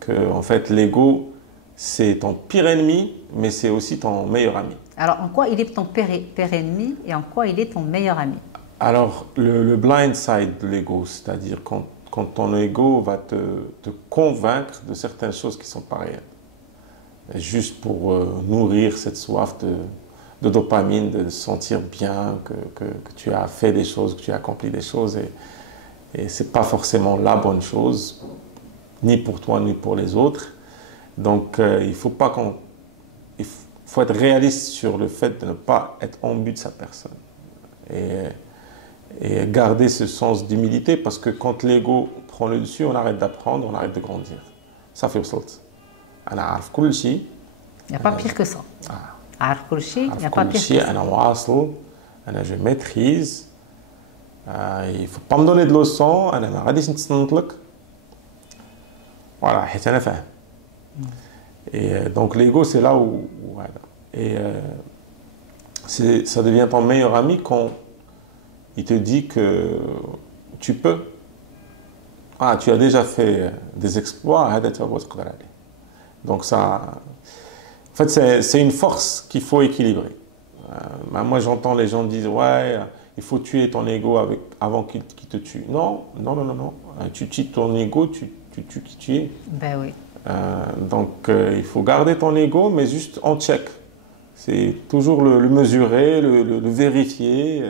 que en fait, l'ego, c'est ton pire ennemi, mais c'est aussi ton meilleur ami. Alors, en quoi il est ton pire ennemi et en quoi il est ton meilleur ami? Alors, le blind side de l'ego, c'est-à-dire quand ton ego va te convaincre de certaines choses qui ne sont pas réelles. Juste pour nourrir cette soif de dopamine, de se sentir bien, que tu as fait des choses, que tu as accompli des choses. Et ce n'est pas forcément la bonne chose, ni pour toi, ni pour les autres. Donc, il faut être réaliste sur le fait de ne pas être en but de sa personne. Et garder ce sens d'humilité, parce que quand l'ego prend le dessus, on arrête d'apprendre, on arrête de grandir. Ça fait وصلت. أنا عارف كل شيء. Il n'y a pas pire que ça. عارف كل شيء, il n'y a pas pire que ça. أنا واصل, je maîtrise. Il ne faut pas me donner de leçons, أنا ما غاديش نتصنت لك. Voilà, حيت أنا فاهم. Et donc l'ego, c'est là où voilà. Et ça devient ton meilleur ami quand il te dit que tu peux. Ah, tu as déjà fait des exploits, donc ça, en fait, c'est une force qu'il faut équilibrer. Moi, j'entends les gens dire, ouais, il faut tuer ton ego avant qu'il te tue. Non, non, non, non, non. Tu tues ton ego, tu tues qui tu es. Ben oui. Donc, il faut garder ton ego, mais juste en check. C'est toujours le mesurer, le vérifier.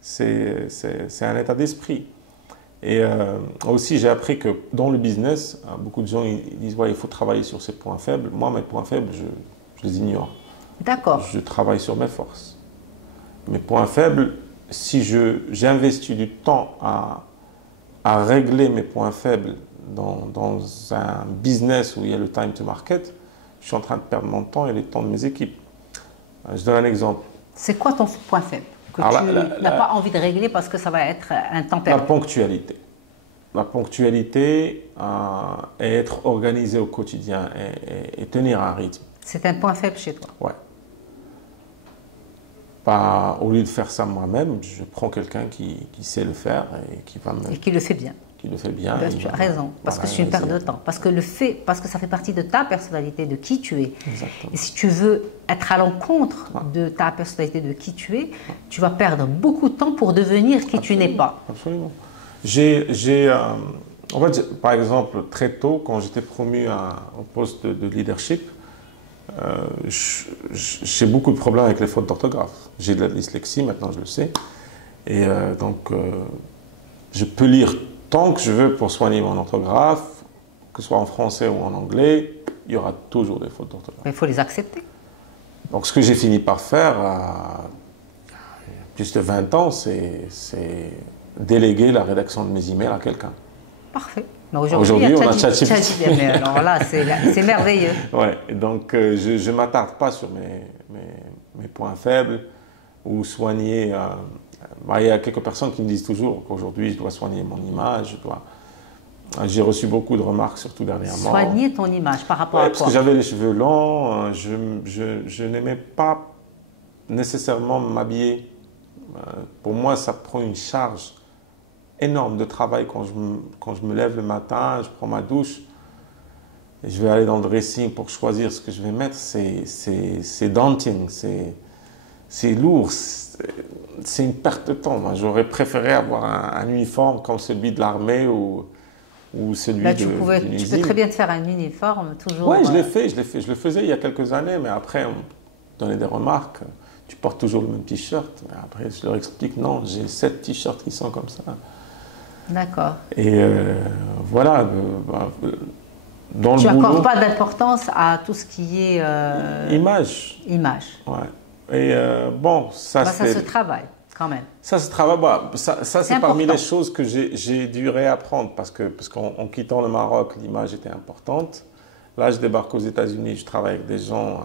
C'est un état d'esprit. Et aussi, j'ai appris que dans le business, beaucoup de gens ils disent ouais, il faut travailler sur ses points faibles. Moi, mes points faibles, je les ignore. D'accord. Je travaille sur mes forces. Mes points faibles, si j'investis du temps à régler mes points faibles dans un business où il y a le time to market, je suis en train de perdre mon temps et le temps de mes équipes. Je donne un exemple. C'est quoi ton point faible que tu n'as pas envie de régler parce que ça va être un temps perdu? La ponctualité. La ponctualité et être organisé au quotidien et tenir un rythme. C'est un point faible chez toi? Ouais. Au lieu de faire ça moi-même, je prends quelqu'un qui sait le faire et qui va me... Et qui le fait bien. Qui le fait bien. Ben, tu as raison, parce que c'est une perte de temps. Parce que ça fait partie de ta personnalité, de qui tu es. Exactement. Et si tu veux être à l'encontre de ta personnalité, de qui tu es, tu vas perdre beaucoup de temps pour devenir qui tu n'es pas. Absolument. En fait, par exemple, très tôt, quand j'étais promu au poste de leadership, j'ai beaucoup de problèmes avec les fautes d'orthographe. J'ai de la dyslexie, maintenant je le sais. Et donc, je peux lire tant que je veux pour soigner mon orthographe, que ce soit en français ou en anglais, il y aura toujours des fautes d'orthographe. Il faut les accepter. Donc ce que j'ai fini par faire, plus de 20 ans, c'est déléguer la rédaction de mes emails à quelqu'un. Parfait. Aujourd'hui, on a ChatGPT. Mais alors là, c'est merveilleux. Ouais, donc je ne m'attarde pas sur mes points faibles ou soigner. Il y a quelques personnes qui me disent toujours qu'aujourd'hui, je dois soigner mon image. J'ai reçu beaucoup de remarques, surtout dernièrement. Soigner ton image par rapport à quoi? Parce que j'avais les cheveux longs, je n'aimais pas nécessairement m'habiller. Pour moi, ça prend une charge énorme de travail quand je me lève le matin, je prends ma douche et je vais aller dans le dressing pour choisir ce que je vais mettre. C'est daunting, c'est lourd, c'est une perte de temps. J'aurais préféré avoir un uniforme comme celui de l'armée ou celui Là, d'une tu usine. peux très bien te faire un uniforme, toujours. Oui, je l'ai fait. Je le faisais il y a quelques années, mais après, on me donnait des remarques. Tu portes toujours le même t-shirt. Après, je leur explique, non, j'ai 7 t-shirts qui sont comme ça. D'accord. Et voilà. Dans Tu le boulot, n'accordes pas d'importance à tout ce qui est image. image. Ouais. Et bon, ça se travaille quand même. Ça se travaille. Ça c'est parmi important. les choses que j'ai dû réapprendre parce qu'en quittant le Maroc, l'image était importante. Là, je débarque aux États-Unis, je travaille avec des gens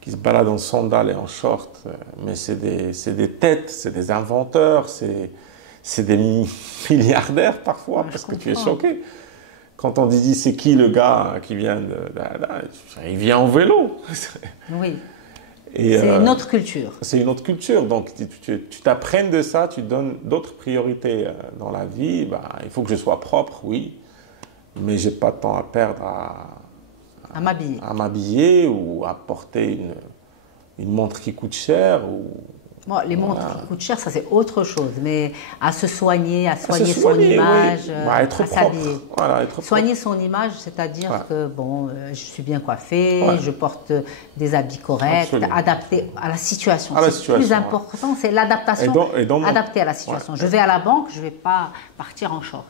qui se baladent en sandales et en short, mais c'est des têtes, c'est des inventeurs, c'est des milliardaires parfois, parce que tu es choqué. Quand on dit c'est qui le gars qui vient il vient en vélo. Oui. C'est une autre culture. C'est une autre culture. Donc, tu t'apprennes de ça, tu donnes d'autres priorités dans la vie. Il faut que je sois propre, oui, mais je n'ai pas de temps à perdre à m'habiller ou à porter une montre qui coûte cher. Bon, les montres qui coûtent cher, ça c'est autre chose, mais à se soigner, à soigner son image, oui. Être s'habiller. Voilà, être soigner son image, c'est-à-dire que bon, je suis bien coiffée, je porte des habits corrects, adaptés à la situation. C'est plus important, c'est l'adaptation, adapté à la situation. Je vais à la banque, je ne vais pas partir en short.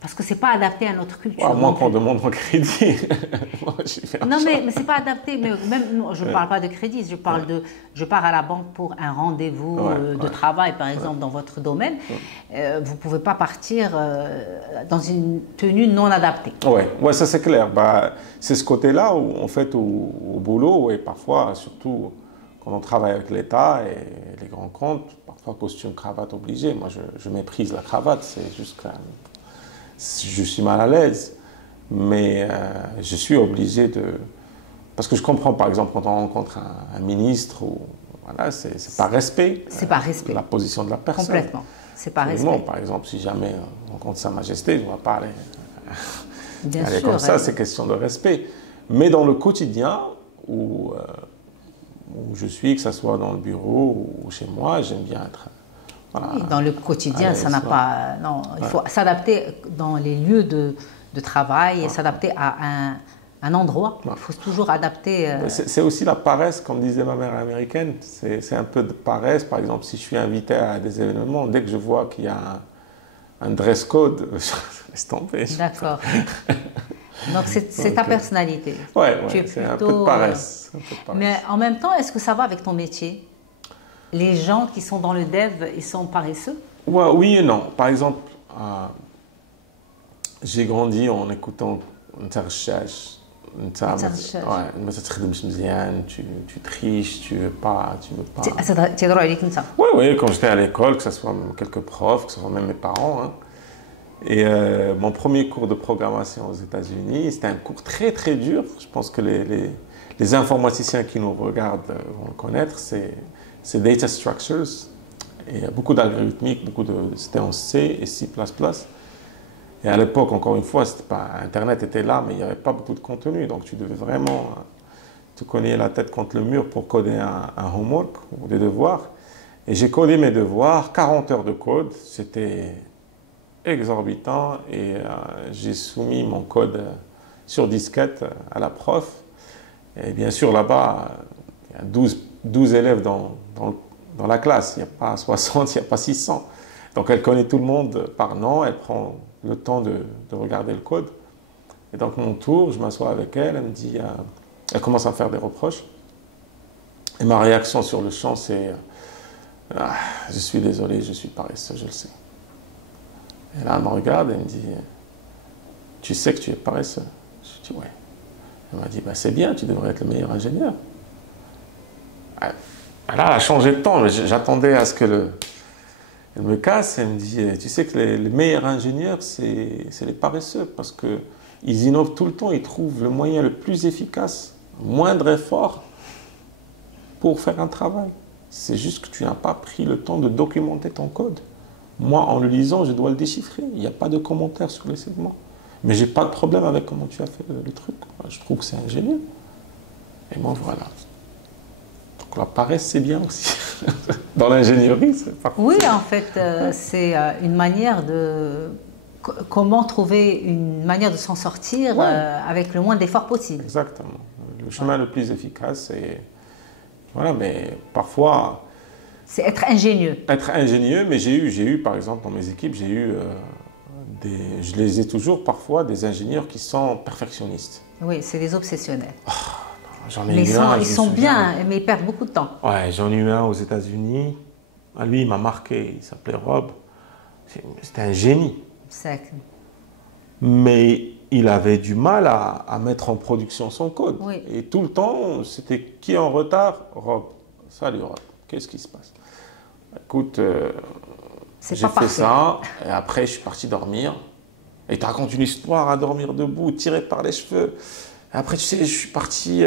Parce que ce n'est pas adapté à notre culture. À moins qu'on demande un crédit. Non, mais ce n'est pas adapté. Mais même, je ne parle pas de crédit. Je pars à la banque pour un rendez-vous de travail, par exemple, dans votre domaine. Vous ne pouvez pas partir dans une tenue non adaptée. Oui, ça c'est clair. C'est ce côté-là où, en fait, au boulot, et parfois, surtout quand on travaille avec l'État et les grands comptes, parfois costume, cravate obligé. Moi, je méprise la cravate. C'est juste je suis mal à l'aise, mais je suis obligé de... Parce que je comprends, par exemple, quand on rencontre un ministre, voilà, c'est par respect. C'est par respect. La position de la personne. Complètement. C'est par respect. Non, par exemple, si jamais on rencontre Sa Majesté, je ne vais pas aller, Bien aller sûr, comme ça, c'est question de respect. Mais dans le quotidien, où je suis, que ce soit dans le bureau ou chez moi, j'aime bien être... Voilà. Oui, dans le quotidien, ça n'a pas... Non, il faut s'adapter dans les lieux de travail et s'adapter à un endroit. Il faut toujours adapter... C'est aussi la paresse, comme disait ma mère américaine. C'est un peu de paresse. Par exemple, si je suis invité à des événements, dès que je vois qu'il y a un dress code, je laisse tomber. D'accord. Donc, c'est ta personnalité. Oui, c'est un peu de paresse. Mais en même temps, est-ce que ça va avec ton métier ? Les gens qui sont dans le dev, ils sont paresseux? Oui et non. Par exemple, j'ai grandi en écoutant tu triches, tu veux pas. Oui, quand j'étais à l'école, que ce soit quelques profs, que ce soit même mes parents. Et mon premier cours de programmation aux États-Unis, c'était un cours très très dur. Je pense que les informaticiens qui nous regardent vont le connaître. C'est Data Structures, et beaucoup d'algorithmique, c'était en C et C++. Et à l'époque, encore une fois, Internet était là, mais il n'y avait pas beaucoup de contenu, donc tu devais vraiment te cogner la tête contre le mur pour coder un homework ou des devoirs. Et j'ai codé mes devoirs, 40 heures de code, c'était exorbitant, et j'ai soumis mon code sur disquette à la prof. Et bien sûr, là-bas, il y a 12 élèves dans la classe, il n'y a pas 60, il n'y a pas 600. Donc elle connaît tout le monde par nom, elle prend le temps de regarder le code. Et donc mon tour, je m'assois avec elle, elle me dit, elle commence à me faire des reproches. Et ma réaction sur le champ, c'est, Ah, je suis désolé, je suis paresseux, je le sais. Et là, elle me regarde et elle me dit, tu sais que tu es paresseux? Je dis, ouais. Elle m'a dit, bah, c'est bien, tu devrais être le meilleur ingénieur. Là, elle a changé de ton, mais j'attendais à ce que elle me casse. Elle me dit, tu sais que les meilleurs ingénieurs, c'est les paresseux, parce qu'ils innovent tout le temps, ils trouvent le moyen le plus efficace, moindre effort, pour faire un travail. C'est juste que tu n'as pas pris le temps de documenter ton code. Moi, en le lisant, je dois le déchiffrer. Il n'y a pas de commentaires sur les segments. Mais je n'ai pas de problème avec comment tu as fait le truc. Je trouve que c'est ingénieux. Et moi, voilà. Donc la paresse, c'est bien aussi. Dans l'ingénierie, c'est pas... Oui, en fait, c'est une manière de... Comment trouver une manière de s'en sortir avec le moins d'efforts possible. Exactement. Le chemin le plus efficace, c'est... Voilà, mais parfois... C'est être ingénieux. Être ingénieux, mais j'ai eu, par exemple, dans mes équipes, je les ai toujours parfois, des ingénieurs qui sont perfectionnistes. Oui, c'est des obsessionnels. Oh, j'en ai mais eu un, ils sont bien, mais ils perdent beaucoup de temps. Ouais, j'en ai eu un aux États-Unis. Lui, il m'a marqué, il s'appelait Rob. C'était un génie. Mais il avait du mal à mettre en production son code. Oui. Et tout le temps, c'était qui est en retard? Rob. Salut Rob, qu'est-ce qui se passe? Écoute, j'ai fait ça, et après je suis parti dormir. Et tu racontes une histoire à dormir debout, tiré par les cheveux. Et après, tu sais, je suis parti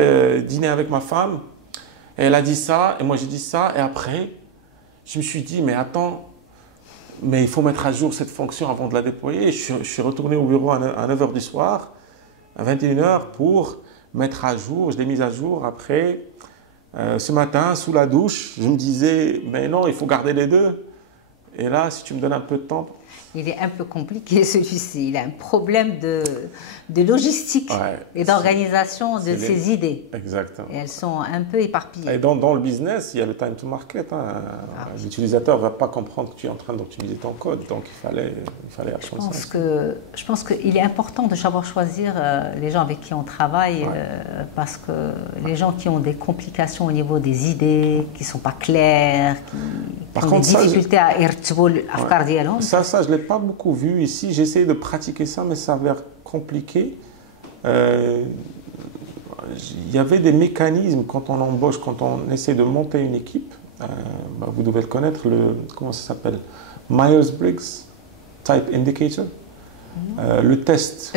dîner avec ma femme, et elle a dit ça, et moi j'ai dit ça, et après, je me suis dit, mais attends, mais il faut mettre à jour cette fonction avant de la déployer. Je suis retourné au bureau à 9 h du soir, à 21 h, pour mettre à jour. Je l'ai mise à jour. Après, ce matin, sous la douche, je me disais, mais non, il faut garder les deux. Et là, si tu me donnes un peu de temps... Il est un peu compliqué celui-ci. Il a un problème de logistique et d'organisation de ses idées. Exactement. Et elles sont un peu éparpillées. Et dans le business, il y a le time to market. Hein. L'utilisateur ne va pas comprendre que tu es en train d'optimiser ton code. Donc, il fallait changer ça. Je pense qu'il est important de savoir choisir les gens avec qui on travaille parce que les gens qui ont des complications au niveau des idées, qui ne sont pas claires, qui ont des difficultés à irtibol ça, je ne l'ai pas beaucoup vu ici. J'ai essayé de pratiquer ça, mais ça a l'air compliqué. Il y avait des mécanismes quand on embauche, quand on essaie de monter une équipe. Vous devez le connaître, comment ça s'appelle? Myers-Briggs Type Indicator. Le test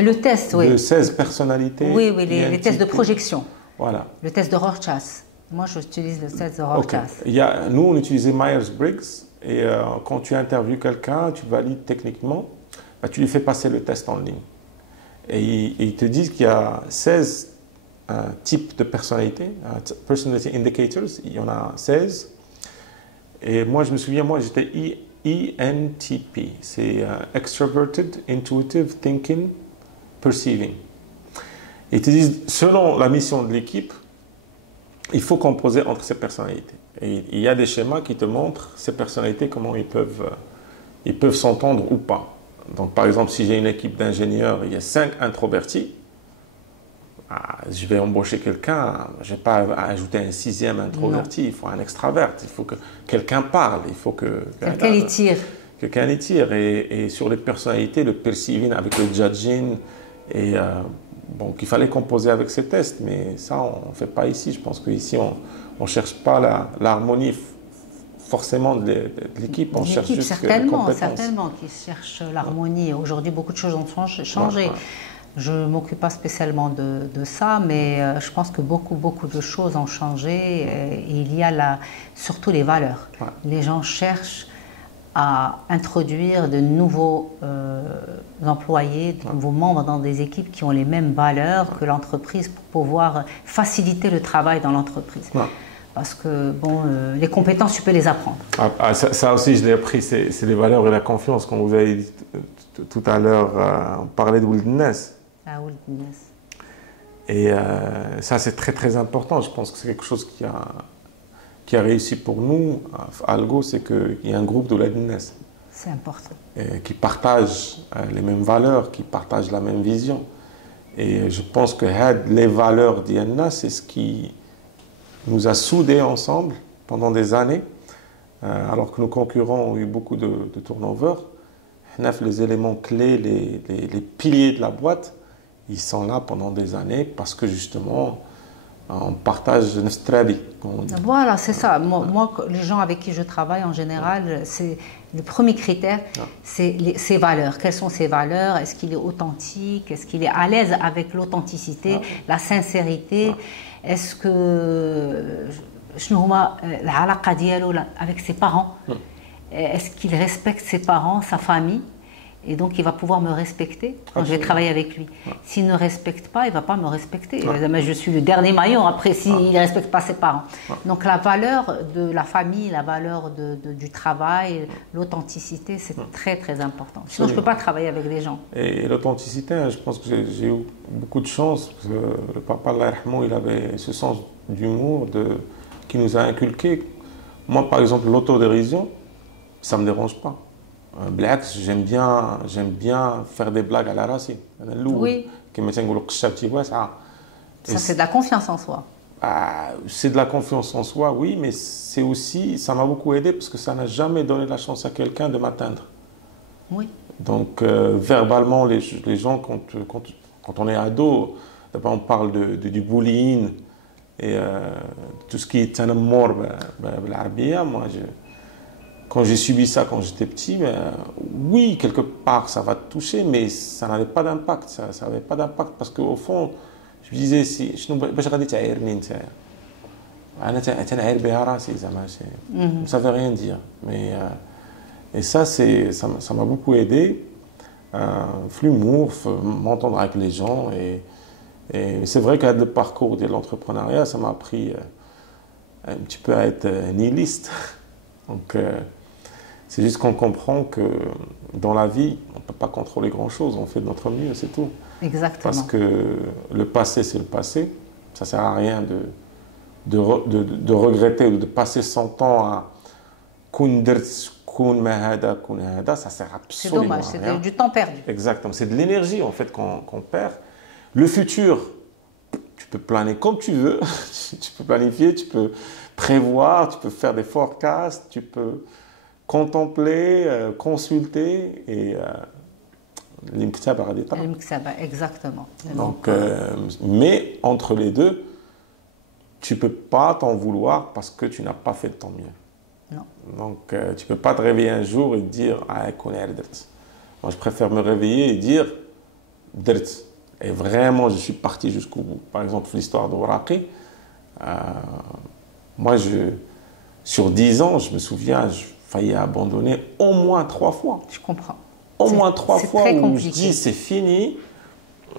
oui. de 16 personnalités. Oui, les tests de projection. Voilà. Le test de Rorschach. Moi, j'utilise le test de Rorschach. Nous, on utilisait Myers-Briggs. Et quand tu interviews quelqu'un, tu valides techniquement, tu lui fais passer le test en ligne. Et ils te disent qu'il y a 16 types de personnalités, personality indicators, il y en a 16. Et moi, je me souviens, j'étais ENTP, c'est Extroverted, Intuitive, Thinking, Perceiving. Et ils te disent, selon la mission de l'équipe, il faut composer entre ces personnalités. Et il y a des schémas qui te montrent ces personnalités, comment ils peuvent s'entendre ou pas. Donc, par exemple, si j'ai une équipe d'ingénieurs, il y a 5 introvertis, je vais embaucher quelqu'un, je ne vais pas ajouter un 6e introverti, il faut un extraverte, il faut que quelqu'un parle, il faut que... Quelqu'un les tire. Quelqu'un les tire. Et sur les personnalités, le perceiving avec le judging, et qu'il fallait composer avec ces tests, mais ça, on ne fait pas ici. Je pense qu'ici, on ne cherche pas l'harmonie forcément de l'équipe, on cherche juste les compétences. Certainement qu'ils cherchent l'harmonie. Aujourd'hui, beaucoup de choses ont changé. Je ne m'occupe pas spécialement de ça, mais je pense que beaucoup de choses ont changé. Et il y a surtout les valeurs. Les gens cherchent à introduire de nouveaux employés, de nouveaux membres dans des équipes qui ont les mêmes valeurs que l'entreprise pour pouvoir faciliter le travail dans l'entreprise. Parce que, les compétences, tu peux les apprendre. Ça aussi, je l'ai appris, c'est les valeurs et la confiance. Quand vous avez dit tout à l'heure, on parlait de wilderness. Wilderness. Et ça, c'est très important. Je pense que c'est quelque chose qui a réussi pour nous, à Algo, c'est qu'il y a un groupe de wilderness. C'est important. Qui partagent les mêmes valeurs, qui partagent la même vision. Et je pense que les valeurs d'INA, c'est ce qui nous a soudés ensemble pendant des années. alors que nos concurrents ont eu beaucoup de turnover. Les éléments clés, les piliers de la boîte, ils sont là pendant des années parce que justement, on partage notre travail. Voilà, c'est ça. Moi, les gens avec qui je travaille en général, c'est le premier critère, c'est ses valeurs. Quelles sont ses valeurs? Est-ce qu'il est authentique? Est-ce qu'il est à l'aise avec l'authenticité, la sincérité? Est-ce que avec ses parents? Est-ce qu'il respecte ses parents, sa famille? Et donc, il va pouvoir me respecter quand je vais travailler avec lui. S'il ne respecte pas, il ne va pas me respecter. Mais je suis le dernier maillon, après, s'il ne respecte pas ses parents. Donc, la valeur de la famille, la valeur du travail, l'authenticité, c'est très, très important. Sinon, je ne peux pas travailler avec des gens. Et l'authenticité, je pense que j'ai eu beaucoup de chance. Parce que le papa, Allah yarhamou, il avait ce sens d'humour qui nous a inculqué. Moi, par exemple, l'autodérision, ça ne me dérange pas. J'aime bien faire des blagues à la racine. Oui. Ça, c'est de la confiance en soi. C'est de la confiance en soi, oui, mais c'est aussi, ça m'a beaucoup aidé parce que ça n'a jamais donné la chance à quelqu'un de m'atteindre. Oui. Donc, verbalement, les gens, quand on est ado, d'abord on parle du bullying et tout ce qui est un amour, moi, quand j'ai subi ça quand j'étais petit, oui, quelque part, ça va te toucher, mais ça n'avait pas d'impact. Ça n'avait pas d'impact parce qu'au fond, je me disais, ça ne savait rien dire. Et ça m'a beaucoup aidé. L'humour, m'entendre avec les gens. Et c'est vrai qu'avec le parcours de l'entrepreneuriat, ça m'a appris un petit peu à être nihiliste. Donc, c'est juste qu'on comprend que dans la vie, on ne peut pas contrôler grand-chose, on fait de notre mieux, c'est tout. Exactement. Parce que le passé, c'est le passé. Ça ne sert à rien de regretter ou de passer son temps à ça sert absolument à rien. C'est dommage, c'est du temps perdu. Exactement, c'est de l'énergie en fait qu'on perd. Le futur, tu peux planer comme tu veux, tu peux planifier, tu peux prévoir, tu peux faire des forecasts, tu peux contempler, consulter et l'imktaba radita. L'imktaba, exactement. Donc, mais entre les deux, tu ne peux pas t'en vouloir parce que tu n'as pas fait de ton mieux. Non. Donc, tu ne peux pas te réveiller un jour et dire « Ah, moi, je préfère me réveiller et dire « Dirt ». Et vraiment, je suis parti jusqu'au bout. Par exemple, l'histoire de Waraqi, moi, sur 10 ans, je me souviens, je failli abandonner au moins 3 fois. Je comprends. Au moins 3 fois où compliqué. je dis c'est fini,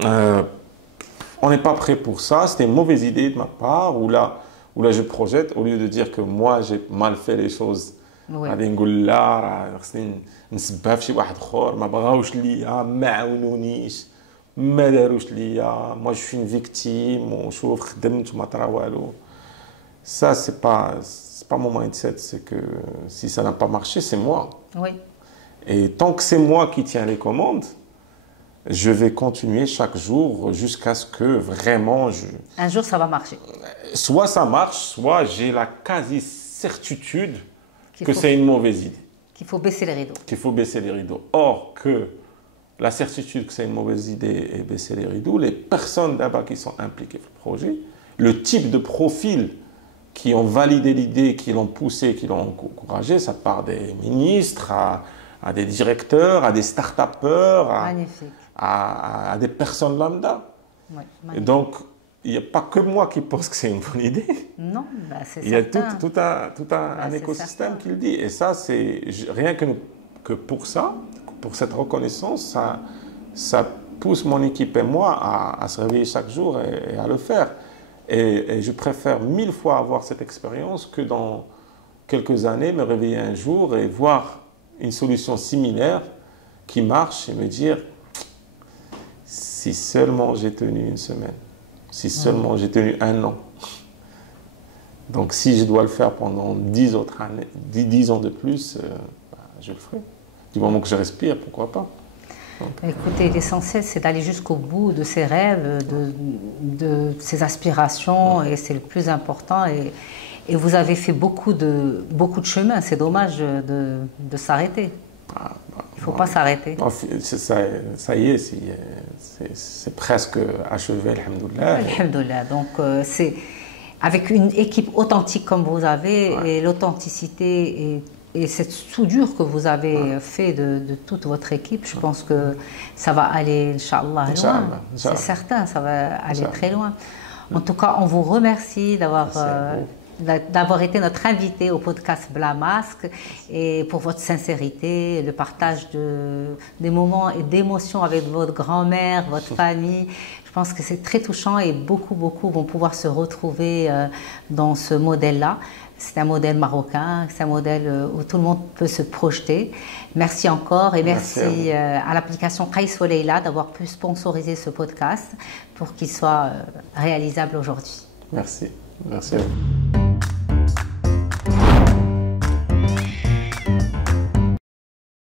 on n'est pas prêt pour ça, c'était une mauvaise idée de ma part, ou là je projette, au lieu de dire que moi j'ai mal fait les choses. Oui. Moi je suis une victime, ça c'est pas mon mindset, c'est que si ça n'a pas marché, c'est moi. Oui. Et tant que c'est moi qui tiens les commandes, je vais continuer chaque jour jusqu'à ce que vraiment un jour ça va marcher. Soit ça marche, soit j'ai la quasi-certitude que c'est une mauvaise idée. Qu'il faut baisser les rideaux. Qu'il faut baisser les rideaux. Or que la certitude que c'est une mauvaise idée et baisser les rideaux, les personnes d'abord qui sont impliquées dans le projet, le type de profil qui ont validé l'idée, qui l'ont poussé, qui l'ont encouragé, ça part des ministres à des directeurs, à des start-upers, à des personnes lambda. Oui, et donc, il n'y a pas que moi qui pense que c'est une bonne idée. Non, c'est il y a tout un écosystème qui le dit. Et ça, c'est rien que pour ça, pour cette reconnaissance, ça pousse mon équipe et moi à se réveiller chaque jour et à le faire. Et je préfère 1000 fois avoir cette expérience que dans quelques années me réveiller un jour et voir une solution similaire qui marche et me dire si seulement j'ai tenu une semaine, si seulement j'ai tenu un an. Donc si je dois le faire pendant 10 autres années, 10 ans de plus, je le ferai. Du moment que je respire, pourquoi pas. Écoutez, l'essentiel, c'est d'aller jusqu'au bout de ses rêves, de ses aspirations, et c'est le plus important. Et vous avez fait beaucoup de chemin. C'est dommage de s'arrêter. Il ne faut pas s'arrêter. Ça y est, c'est presque achevé, alhamdoulilah. Alhamdoulilah. Donc, c'est avec une équipe authentique comme vous avez, et l'authenticité et cette soudure que vous avez fait de toute votre équipe, je pense que ça va aller, Inch'Allah, loin. C'est certain, ça va aller très loin. En tout cas, on vous remercie d'avoir été notre invité au podcast Bla Masque et pour votre sincérité, le partage des moments et d'émotions avec votre grand-mère, votre famille. Je pense que c'est très touchant et beaucoup vont pouvoir se retrouver dans ce modèle-là. C'est un modèle marocain, c'est un modèle où tout le monde peut se projeter. Merci encore et merci à l'application Qais wa Leila d'avoir pu sponsoriser ce podcast pour qu'il soit réalisable aujourd'hui. Merci. Merci à vous.